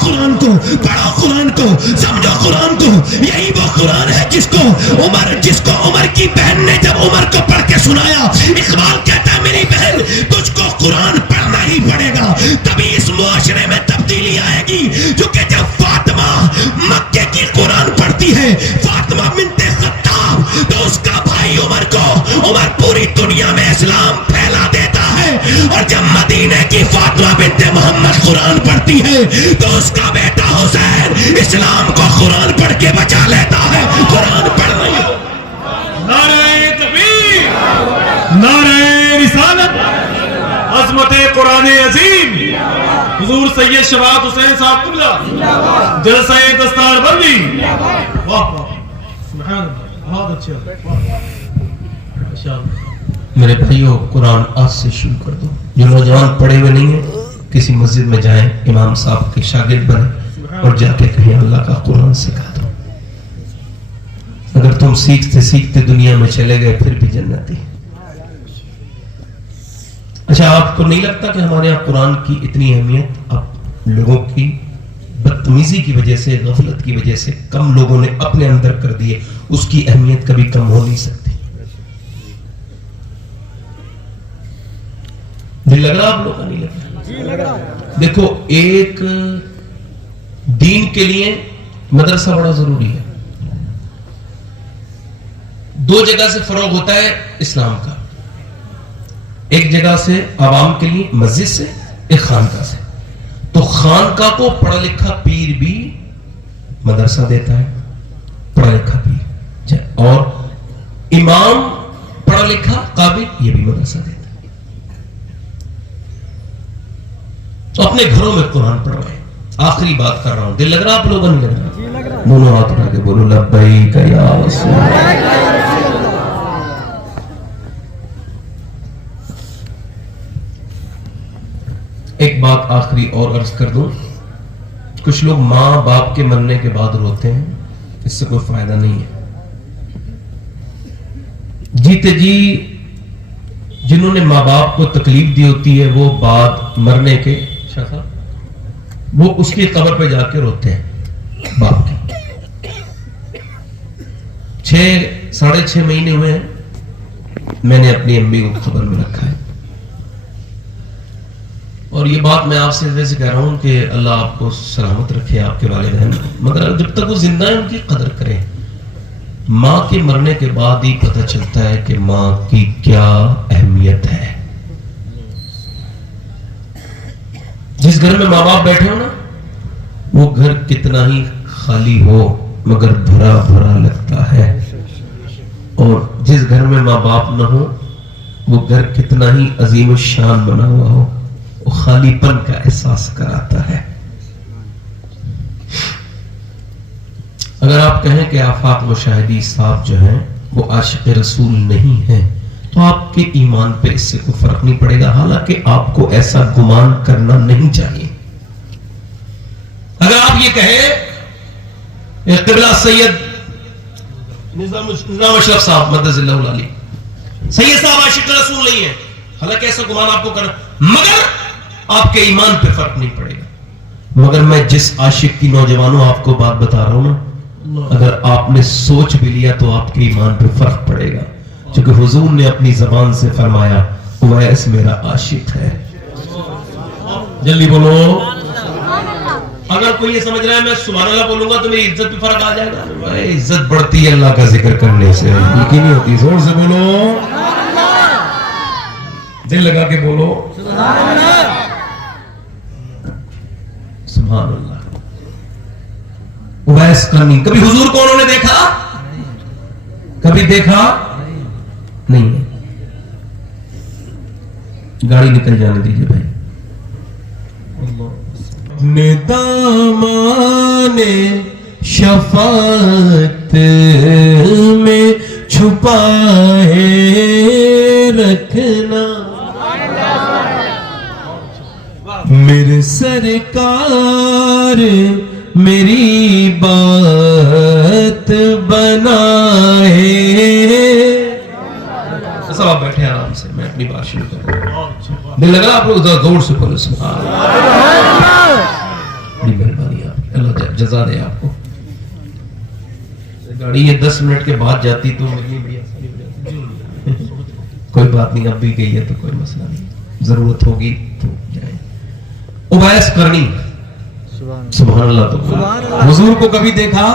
قرآن کو پڑھو قرآن کو سمجھو قرآن کو یہی وہ قرآن ہے جس کو عمر کی بہن نے جب عمر کو پڑھ کے سنایا اقبال کہتا ہے میری بہن تجھ کو قرآن پڑھنا ہی پڑے گا تبھی اس معاشرے میں تبدیلی آئے گی کیونکہ جب فاطمہ مکے کی قرآن پڑھتی ہے فاطمہ بنت خطاب تو اس کا بھائی عمر پوری دنیا میں اسلام پھیلا دیتا ہے اور جب مدینے کی فاطمہ بنت محمد قرآن پڑھتی ہے تو اس کا بیٹا حسین اسلام کو قرآن پڑھ کے بچا لیتا ہے قرآن پڑھ رہی ہو نعرہ تکبیر نعرہ رسالت عظمت قرآن عظیم حضور سید شفاعت حسین صاحب قبلہ جلسہ دستار بندی واہ واہ سبحان اللہ بہت اچھا ماشاءاللہ میرے بھائیوں قرآن آج سے شروع کر دو جو نوجوان پڑھے ہوئے نہیں ہیں کسی مسجد میں جائیں امام صاحب کے شاگرد بنے اور جا کے کہیں اللہ کا قرآن سکھا دو اگر تم سیکھتے سیکھتے دنیا میں چلے گئے پھر بھی جنتی اچھا آپ کو نہیں لگتا کہ ہمارے یہاں قرآن کی اتنی اہمیت اب لوگوں کی بدتمیزی کی وجہ سے غفلت کی وجہ سے کم لوگوں نے اپنے اندر کر دیے اس کی اہمیت کبھی کم ہو نہیں سکتی دل لگ رہا آپ لوگوں کا نہیں لگ رہا دیکھو ایک دین کے لیے مدرسہ بڑا ضروری ہے دو جگہ سے فروغ ہوتا ہے اسلام کا ایک جگہ سے عوام کے لیے مسجد سے ایک خانقاہ سے تو خانقاہ کو پڑھا لکھا پیر بھی مدرسہ دیتا ہے پڑھا لکھا پیر اور امام پڑھا لکھا قابل یہ بھی مدرسہ دیتا ہے تو اپنے گھروں میں قرآن پڑھ رہے ہیں آخری بات کر رہا ہوں دل لگ رہا آپ لوگوں نہیں لگ رہا دونوں ہاتھ اٹھا کے بولو لبیک یا رسول اللہ ایک بات آخری اور عرض کر دوں کچھ لوگ ماں باپ کے مرنے کے بعد روتے ہیں اس سے کوئی فائدہ نہیں ہے جیتے جی جنہوں نے ماں باپ کو تکلیف دی ہوتی ہے وہ بعد مرنے کے وہ اس کی قبر پہ جا کے روتے ہیں باپ کی 6.5 مہینے ہوئے ہیں میں نے اپنی امی کو قبر میں رکھا ہے اور یہ بات میں آپ سے ویسے کہہ رہا ہوں کہ اللہ آپ کو سلامت رکھے آپ کے والدین مگر جب تک وہ زندہ ہیں ان کی قدر کریں ماں کے مرنے کے بعد ہی پتہ چلتا ہے کہ ماں کی کیا اہمیت ہے جس گھر میں ماں باپ بیٹھے ہو نا وہ گھر کتنا ہی خالی ہو مگر بھرا بھرا لگتا ہے اور جس گھر میں ماں باپ نہ ہو وہ گھر کتنا ہی عظیم الشان بنا ہوا ہو وہ خالی پن کا احساس کراتا ہے اگر آپ کہیں کہ آفاق مشاہدی صاحب جو ہیں وہ عاشق رسول نہیں ہیں تو آپ کے ایمان پہ اس سے کوئی فرق نہیں پڑے گا حالانکہ آپ کو ایسا گمان کرنا نہیں چاہیے اگر آپ یہ کہیں قبلہ سید نظام اشرف صاحب مدد اللہ علیہ سید صاحب عاشق رسول نہیں ہے حالانکہ ایسا گمان آپ کو کرنا مگر آپ کے ایمان پہ فرق نہیں پڑے گا مگر میں جس عاشق کی نوجوانوں آپ کو بات بتا رہا ہوں نا اگر آپ نے سوچ بھی لیا تو آپ کے ایمان پہ فرق پڑے گا چونکہ حضور نے اپنی زبان سے فرمایا اویس میرا عاشق ہے جلدی بولو اگر کوئی یہ سمجھ رہا ہے میں سبحان اللہ بولوں گا تو میری عزت پہ فرق آ جائے گا عزت بڑھتی ہے اللہ کا ذکر کرنے سے یقین نہیں ہوتی زور سے بولو دل لگا کے بولو سبحان اللہ उवैस करनी। कभी हुजूर को उन्होंने देखा? कभी देखा नहीं। गाड़ी निकल जाने दीजिए भाई। दामाने शफाअत में छुपाए रखना मेरे सरकार, मेरी बात बनाए। सब आप बैठे आराम से, मैं अपनी बात शुरू करूं। दिल लगा आप लोग जोर से बोलो सुभान अल्लाह। बड़ी मेहरबानी आप, अल्लाह जज़ा दे आपको। गाड़ी ये 10 मिनट के बाद जाती तो मेरी बड़ी आसानी हो जाती। कोई बात नहीं, अब भी गई है तो कोई मसला नहीं, जरूरत होगी तो जाए। उवैस करनी, सुभान अल्लाह। तो हुजूर को कभी देखा?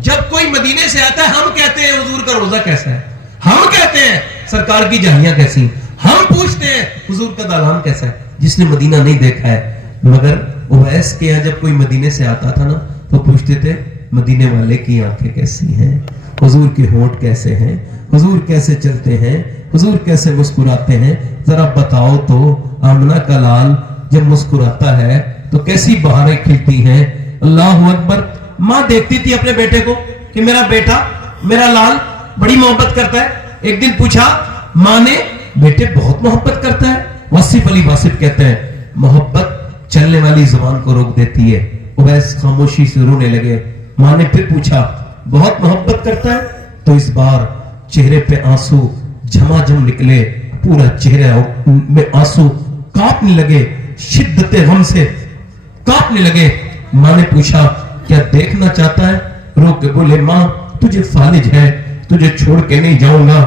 जब कोई मदीने से आता है हम कहते हैं हुजूर का रोजा कैसा है, हम कहते हैं सरकार की जहियां कैसी, हम पूछते हैं हुजूर का दालान कैसा है, जिसने मदीना नहीं देखा है। मगर उवैस के यहाँ जब कोई मदीने से आता था ना तो पूछते थे मदीने वाले की आंखें कैसी हैं, हुजूर के होंठ कैसे हैं, हुजूर कैसे चलते हैं, हुजूर कैसे मुस्कुराते हैं, जरा बताओ तो। आमना का लाल जब मुस्कुराता है तो कैसी बहारें खिलती हैं। अल्लाहु अकबर। माँ देखती थी अपने बेटे को कि मेरा बेटा, मेरा लाल बड़ी मोहब्बत करता है। एक दिन पूछा माँ ने, बेटे बहुत मोहब्बत करता है। वसीफ अली वासिफ कहते हैं मोहब्बत चलने वाली जुबान को रोक देती है। उवैस खामोशी से रोने लगे। माँ ने फिर पूछा बहुत मोहब्बत करता है? तो इस बार चेहरे पे आंसू झमाझम निकले, पूरा चेहरा में आंसू कांपने लगे, शिद्दते गम से कांपने लगे। माँ ने पूछा क्या देखना चाहता है? रो के बोले माँ तुझे फालिज है, तुझे छोड़ के नहीं जाऊंगा।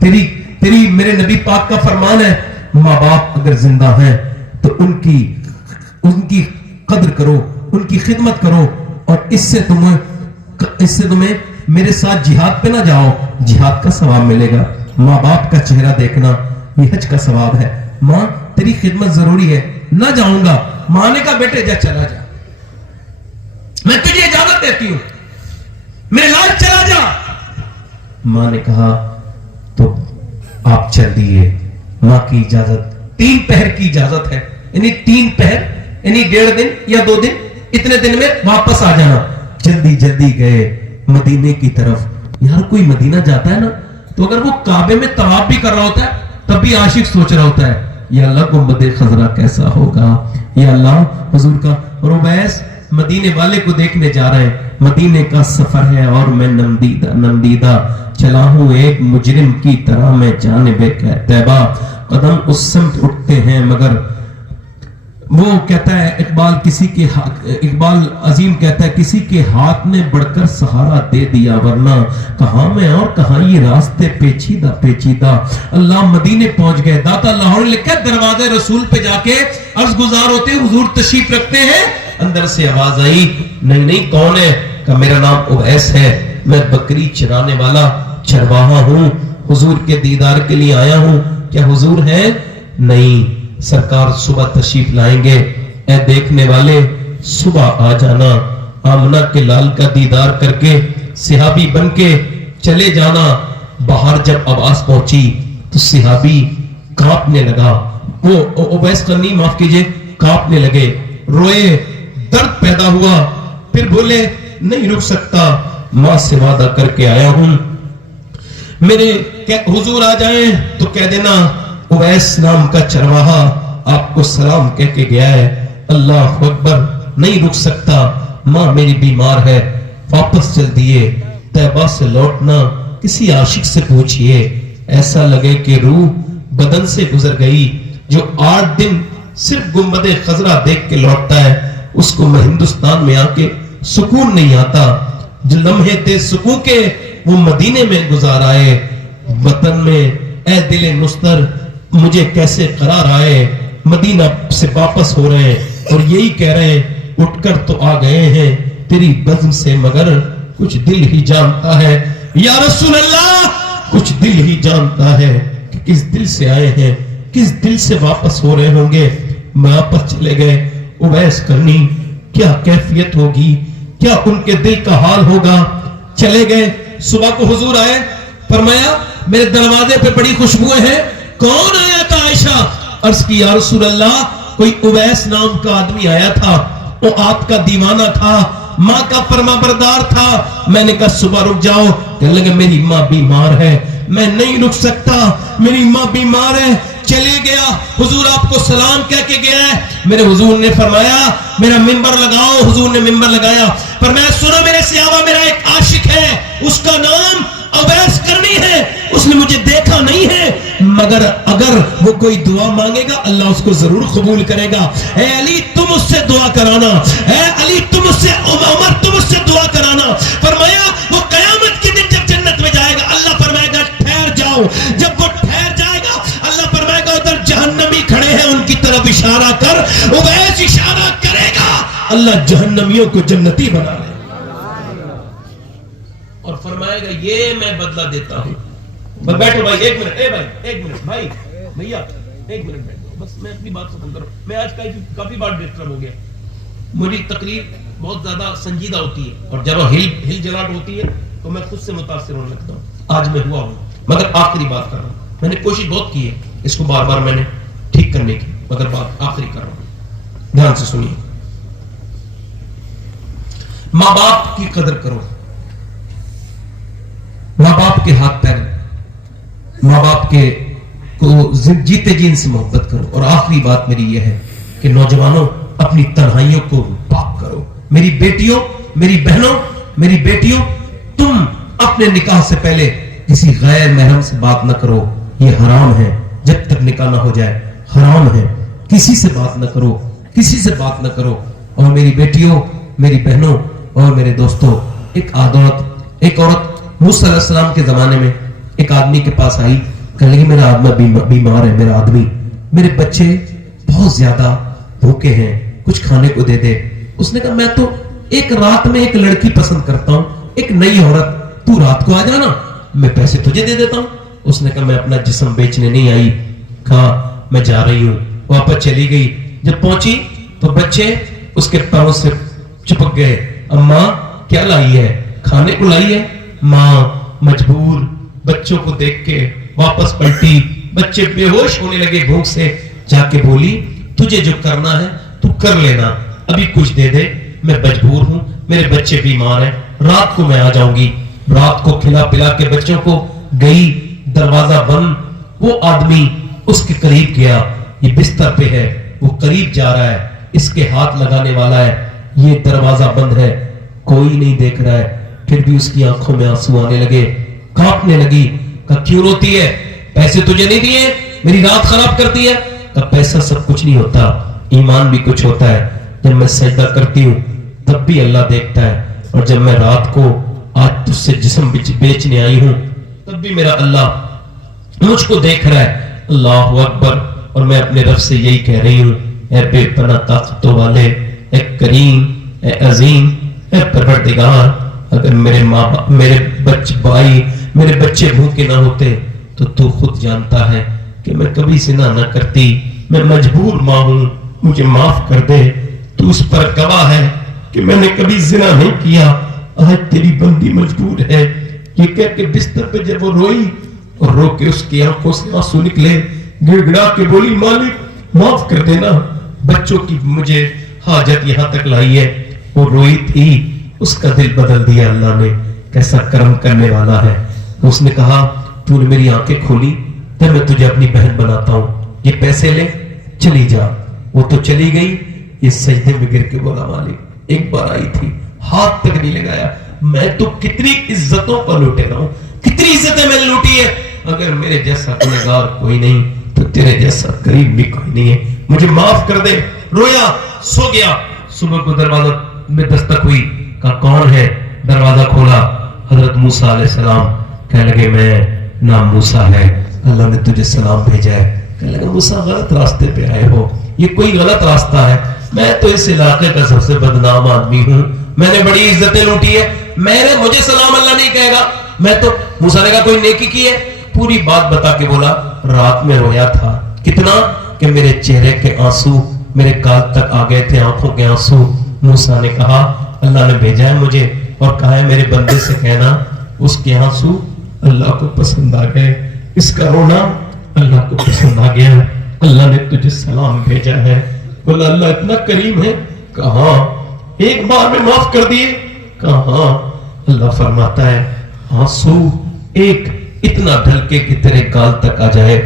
तेरी मेरे नबी पाक का फरमान है माँ बाप अगर जिंदा हैं तो उनकी कदर करो, उनकी खिदमत करो, और इससे तुम्हें मेरे साथ जिहाद पे ना जाओ, जिहाद का सवाब मिलेगा। माँ बाप का चेहरा देखना ये हज का सवाब है। माँ तेरी खिदमत जरूरी है, ना जाऊंगा। माँ ने कहा बेटे जा, चला जा, मैं तुझे इजाजत देती हूं, मेरे लाल चला जा। माँ ने कहा तो आप चल दिए। माँ की इजाजत, 3 पहर की इजाजत है, यानी 3 पहर यानी 1.5 दिन या 2 दिन, इतने दिन में वापस आ जाना। जल्दी जल्दी गए मदीने की तरफ। यार कोई मदीना जाता है ना तो अगर वो काबे में तवाफ भी कर रहा होता है तब भी आशिक सोच रहा होता है या अल्लाह गुंबदे खजरा कैसा होगा, या अल्लाह हुजूर का। और उवैस मदीने वाले को देखने जा रहे हैं। मदीने का सफर है और मैं नमदीदा चला हूं एक मुजरिम की तरह। मैं जानिबे तैबा कदम उस समत उठते हैं मगर वो कहता है इकबाल अजीम कहता है किसी के हाथ ने बढ़कर सहारा दे दिया, वरना कहां मैं और कहां ये रास्ते पेचीदा पेचीदा। अल्लाह मदीने पहुंच गए। दाता लाहौर ने लिखा दरवाजे रसूल पे जाके अर्ज गुजार होते हुजूर तशरीफ रखते हैं। अंदर से आवाज आई नहीं कौन है? का मेरा नाम उवैस है, मैं बकरी चराने वाला चरवाहा हूं, हुजूर के दीदार के लिए आया हूं। क्या हुजूर है? नहीं, सरकार सुबह तशरीफ लाएंगे। ऐ देखने वाले सुबह आ जाना, आमना के लाल का दीदार करके सिहाबी बन के चले जाना। बाहर जब आवाज पहुंची तो सिहाबी कांपने लगा। वो उवैस करनी माफ कीजिए, कांपने लगे, रोए, दर्द पैदा हुआ। फिर बोले नहीं रुक सकता, मां से वादा करके आया हूं, मेरे हुजूर आ जाएं तो कह देना उवैस नाम का चरवाहा आपको सलाम कह के गया है। अल्लाह अकबर, नहीं रुक सकता, मां मेरी बीमार है, वापस चल दिए। तैबा से लौटना किसी आशिक से पूछिए, ऐसा लगे कि रूह बदन से गुजर गई। जो 8 दिन सिर्फ गुंबदे खजरा देख के लौटता है उसको हिंदुस्तान में आके सुकून नहीं आता। जो लम्हे थे सुकून के वो मदीने में गुजार आए। वतन में ए दिले नुस्तर मुझे कैसे करार आए, मदीना से वापस हो रहे हैं और यही कह रहे हैं उठकर तो आ गए हैं तेरी बज़्म से, मगर कुछ दिल ही जानता है या रसूल अल्लाह, कुछ दिल ही जानता है कि किस दिल से आए हैं, किस दिल से वापस हो रहे होंगे। वापस चले गए। उवैस करनी क्या कैफियत होगी, क्या उनके दिल का हाल होगा। चले गए। सुबह को हुजूर आए, फरमाया मेरे दरवाजे पे बड़ी खुशबुएं हैं, कौन आया था आयशा। अर्ज की या रसूल अल्लाह, कोई उवैस नाम का आदमी आया था, वो आपका दीवाना था, माँ का फरमाबरदार था। मैंने कहा सुबह रुक जाओ। कहने लगे मेरी माँ बीमार है, मैं नहीं रुक सकता, मेरी माँ बीमार है। चले गया। हुजूर आपको सलाम कह के गया है। मेरे हुजूर ने फरमाया मेरा मिंबर लगाओ। हुजूर ने मिंबर लगाया। फरमाया सुनो मेरे सियावा, मेरा एक आशिक है, उसका नाम अवैस करनी है, उसने मुझे देखा नहीं है, मगर अगर वो कोई दुआ मांगेगा अल्लाह उसको जरूर कबूल करेगा। ए अली तुम उससे दुआ कराना, ए अली तुम उससे, उमर तुम उससे दुआ कराना। फरमाया वो कयामत के दिन जब जन्नत में जाएगा अल्लाह फरमाएगा ठहर जाओ। जब वो ठहर जाएगा अल्लाह फरमाएगा उधर जहन्नमी खड़े हैं, उनकी तरफ इशारा कर। उवैस इशारा करेगा, अल्लाह जहन्नमियों को जन्नती बना ले और फरमाएगा ये मैं बदला देता हूं। बैठो भाई, एक मिनट, एक मिनट भाई, भैया एक मिनट बैठो, बस मैं अपनी बात खत्म करूं। मैं आज काफी बार डिस्टर्ब हो गया। मेरी तकरीर बहुत ज्यादा संजीदा होती है और जब हिल जलाट होती है तो मैं खुद से मुतासिर होने लगता हूं। आज मैं हुआ हूं, मगर आखिरी बात कर रहा हूं। मैंने कोशिश बहुत की है इसको बार बार मैंने ठीक करने की, मगर बात आखिरी कर रहा हूं। ध्यान से सुनिए। माँ बाप की कदर करो, माँ बाप के हाथ पैर, माँ बाप के को जीते जी इनसे मोहब्बत करो। और आखिरी बात मेरी यह है कि नौजवानों अपनी तन्हाइयों को पाक करो। मेरी बेटियों, मेरी बहनों, मेरी बेटियों, तुम अपने निकाह से पहले किसी गैर महरम से बात न करो, ये हराम है। जब तक निकाह ना हो जाए हराम है। किसी से बात न करो, किसी से बात न करो। और मेरी बेटियों, मेरी बहनों और मेरे दोस्तों, एक औरत मूसा अलैहिस्सलाम के जमाने में एक आदमी के पास आई, कहने लगी मेरा आदमी बीमार है, मेरा आदमी, मेरे बच्चे बहुत ज्यादा भूखे हैं, कुछ खाने को दे दे। उसने कहा मैं तो एक रात में एक लड़की पसंद करता हूं, एक नई औरत, तू रात को आ जाना, मैं पैसे तुझे दे देता हूं। उसने कहा मैं अपना जिस्म बेचने नहीं आई, कहा मैं जा रही हूं। वापस चली गई। जब पहुंची तो बच्चे उसके पैरों से चिपक गए। अम्मा क्या लाई है, खाने को लाई है। माँ मजबूर बच्चों को देख के वापस पलटी। बच्चे बेहोश होने लगे भूख से। जाके बोली तुझे जो करना है तू कर लेना, अभी कुछ दे दे, मैं मजबूर हूं, मेरे बच्चे बीमार हैं, रात को मैं आ जाऊंगी। रात को खिला पिला के बच्चों को गई। दरवाजा बंद। वो आदमी उसके करीब गया, ये बिस्तर पे है, वो करीब जा रहा है, इसके हाथ लगाने वाला है, ये दरवाजा बंद है, कोई नहीं देख रहा है। फिर भी उसकी आंखों में आंसू आने लगे, कांपने लगी। कहा क्यों रोती है, पैसे तुझे नहीं दिए, मेरी रात खराब करती है। कहा पैसा सब कुछ नहीं होता, ईमान भी कुछ होता है। जब मैं सजदा करती हूँ तब भी अल्लाह देखता है, और जब मैं रात को आज तुझसे जिस्म बेचने आई हूँ तब भी मेरा अल्लाह मुझको देख रहा है। अल्लाहु अकबर। और मैं अपने रब से यही कह रही हूँ, ऐ बेपनाह ताकतों वाले, ऐ करीम, ऐ अजीम, ऐ परवरदिगार, अगर मेरे माँ बाप, मेरे भाई, मेरे बच्चे भूखे ना होते तो तू खुद जानता है कि मैं कभी जिना ना करती। मैं मजबूर माँ हूं, मुझे माफ कर दे। तू उस पर गवाह है कि मैंने कभी जिना नहीं किया। आज तेरी बंदी मजबूर है। ये कह के बिस्तर पे जब वो रोई और रो के उसकी आंखों से आंसू निकले, गिड़गिड़ा के बोली मालिक माफ कर देना, बच्चों की मुझे हाजत यहाँ तक लाई है। वो रोई थी, उसका दिल बदल दिया अल्लाह ने। कैसा करम करने वाला है। उसने कहा तूने मेरी आंखें खोली तो मैं तुझे अपनी बहन बनाता हूं, ये पैसे ले चली जा। वो तो चली गई। ये सजदे में गिर के बोला मालिक एक बार आई थी, हाथ तक नहीं लगाया, मैं तो कितनी इज्जतों पर लूटे रहा हूं, कितनी इज्जतें मैंने लूटी है। अगर मेरे जैसा गुनहगार कोई नहीं तो तेरे जैसा करीब भी कोई नहीं है, मुझे माफ कर दे। रोया, सो गया। सुबह को दरवाजा में दस्तक हुई, कहा कौन है। दरवाजा खोला, हजरत मूसा अलैहिस्सलाम। कहने लगे मैं नाम मूसा है, अल्लाह ने तुझे सलाम भेजा है। कहने लगा मूसा गलत रास्ते पे आए हो, ये कोई गलत रास्ता है, मैं तो इस इलाके का सबसे बदनाम आदमी हूँ, मैंने बड़ी इज्जतें लूटी है, मुझे सलाम अल्लाह नहीं कहेगा। मैं तो मूसा ने कहा कोई नेकी की है। पूरी बात बता के बोला रात में रोया था, कितना कि मेरे चेहरे के आंसू मेरे गाल तक आ गए थे, आंखों के आंसू। मूसा ने कहा اللہ نے بھیجا ہے مجھے اور کہا ہے میرے بندے سے کہنا اس کے آنسو اللہ کو پسند آ گئے, اس کا رونا اللہ کو پسند آ گیا, اللہ نے تجھے سلام بھیجا ہے. بولا اللہ اتنا کریم ہے, کہاں ایک بار میں معاف کر دیے, کہاں. اللہ فرماتا ہے آنسو ایک اتنا ڈھلکے کہ تیرے گال تک آ جائے,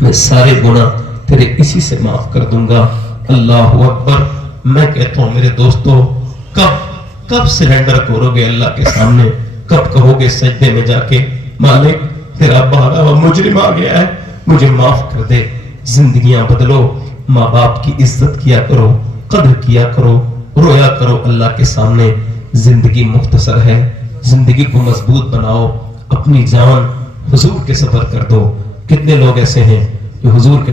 میں سارے گناہ تیرے اسی سے معاف کر دوں گا. اللہ اکبر. میں کہتا ہوں میرے دوستو, کب سرنڈر کرو گے اللہ کے سامنے, کب کہو گے سجدے میں جا کے مالک تیرا بارہ ہوا مجرم آ گیا ہے, مجھے معاف کر دے. زندگیاں بدلو, ماں باپ کی عزت کیا کرو, قدر کیا کرو, رویا کرو اللہ کے سامنے. زندگی مختصر ہے, زندگی کو مضبوط بناؤ, اپنی جان حضور کے سفر کر دو. کتنے لوگ ایسے ہیں جو حضور کے